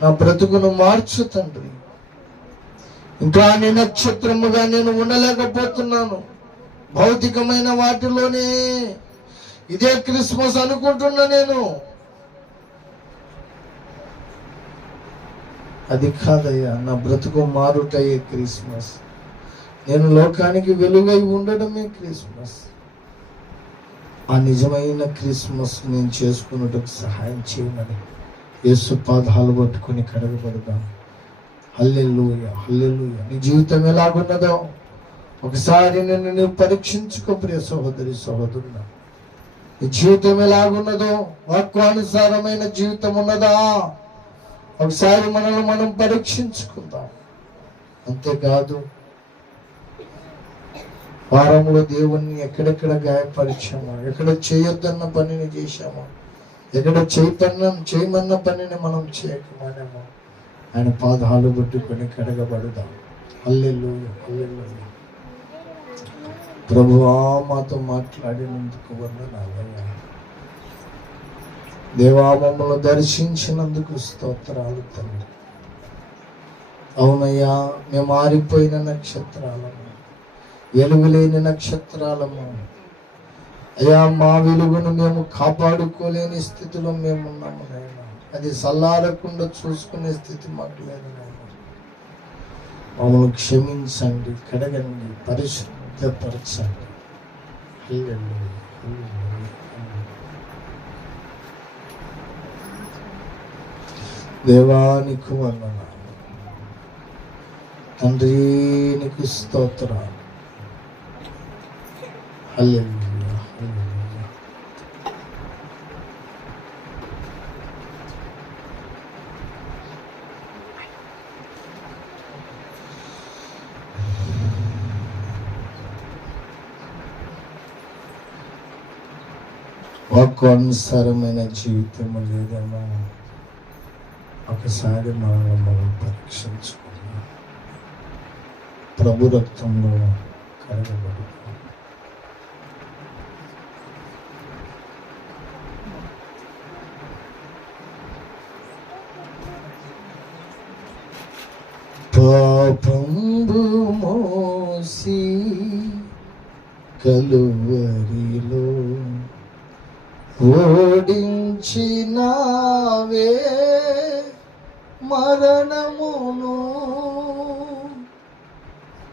నా బ్రతుకును మార్చు తండ్రి. ఇంకా నీ నక్షత్రముగా నేను ఉండలేకపోతున్నాను. భౌతికమైన వాటిలోనే ఇదే క్రిస్మస్ అనుకుంటున్నా నేను. అది కాదయ్యా, నా బ్రతుకు మారుటయ్యే క్రిస్మస్. నేను లోకానికి వెలుగై ఉండడమే క్రిస్మస్. ఆ నిజమైన క్రిస్మస్ నేను చేసుకున్నట్టుకు సహాయం చేయమని యేసు పాదాలు పట్టుకుని కడగబడదాం. హల్లెలూయా, హల్లెలూయా. నీ జీవితం ఎలాగున్నదో ఒకసారి నువ్వు పరీక్షించుకో ప్రియ సహోదరి సహోదరుడా. నీ జీవితం ఎలాగున్నదో, వాక్యానుసారమైన జీవితం ఉన్నదా ఒకసారి మనల్ని మనం పరీక్షించుకుందాం. అంతేకాదు, వారంలో దేవుణ్ణి ఎక్కడెక్కడ గాయపరిచామో, ఎక్కడ చేయొద్దన్న పనిని చేశామో, ఎక్కడ చేయమన్న పనిని మనం చేయకమానేమో ఆయన పాదాలు పట్టుకొని కడగబడదాం. హల్లెలూయా, హల్లెలూయా. ప్రభువా, మాతో మాట్లాడినందుకు వందనాలయ్యా. దేవా, మమ్మల్ని దర్శించినందుకు స్తోత్రాలు తండ్రి. అవునయ్యా, మేము ఆరిపోయిన నక్షత్రాలము, వెలుగులేని నక్షత్రాలము అయ్యా. మా వెలుగును మేము కాపాడుకోలేని స్థితిలో మేమున్నాము నాయన. అది సల్లారకుండా చూసుకునే స్థితి మాకు లేదు నాయన. మమ్మల్ని క్షమించండి, కడగండి, పరిశుద్ధపరచండి. హల్లెలూయా, హల్లెలూయా. దేవానికి వందనాలు తండ్రి, నీకు స్తోత్రాలు. హల్లెలూయా, హల్లెలూయా. వాక్యానుసారమైన జీవితం లేదమ్మా. ఒకసారి మనల్ని మనం పరీక్షించుకున్నాం. ప్రభు రక్తంలో కడగబడి పాపంబు మోసి కలువరిలో ఓడించినావే మరణమును.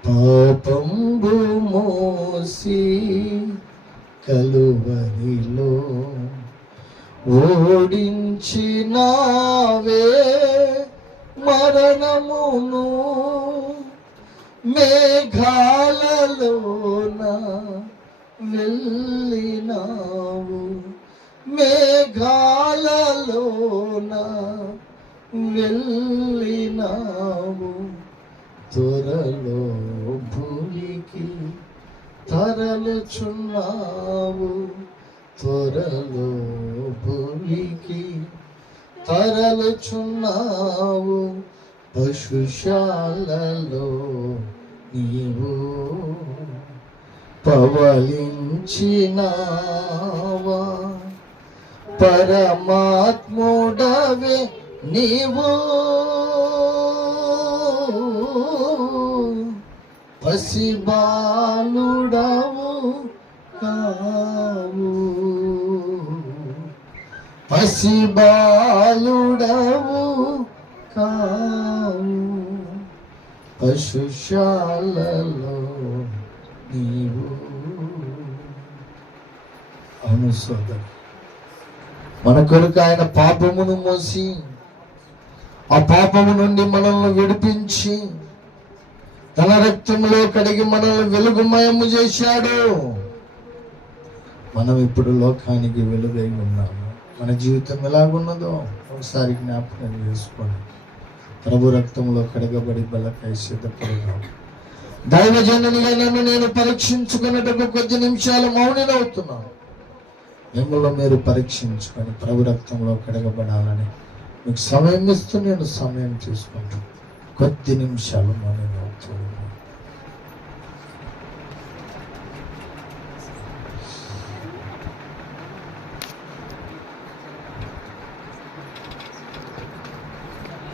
పాపంబు మోసి కలువరిలో ఓడించినావే మరణమును. మేఘాలలోన వెళ్ళినావు, మేఘాలలోన వెళ్ళినావు. త్వరలో భూమికి తరలుచున్నావు, త్వరలో భూమికి తరలుచున్నావు. పశుశాలలో నీవు పవలించినావా, పరమాత్ముడవే నీవు. పసిబాలుడవు కావు, పసిబాలుడవు కావు. పశుశాలలో నీవు. అవును సోదరు, మన కొరకు ఆయన పాపమును మోసి ఆ పాపము నుండి మనల్ని విడిపించి తన రక్తంలో కడిగి మనల్ని వెలుగుమయము చేశాడు. మనం ఇప్పుడు లోకానికి వెలుగై ఉన్నాము. మన జీవితం ఎలాగున్నదో ఒకసారి జ్ఞాపకం చేసుకోండి. ప్రభు రక్తంలో కడగబడి బలకై సిద్ధపడినాం. దైవజనునిగా నన్ను నేను పరీక్షించుకున్నట్టుకు కొద్ది నిమిషాలు మౌనమవుతున్నాను. మిమ్మల్ని మీరు పరీక్షించుకొని ప్రభు రక్తంలో కడగబడాలని మీకు సమయం ఇస్తూ నేను సమయం తీసుకుంటాను. కొద్ది నిమిషాలు మౌనమవుతున్నాను.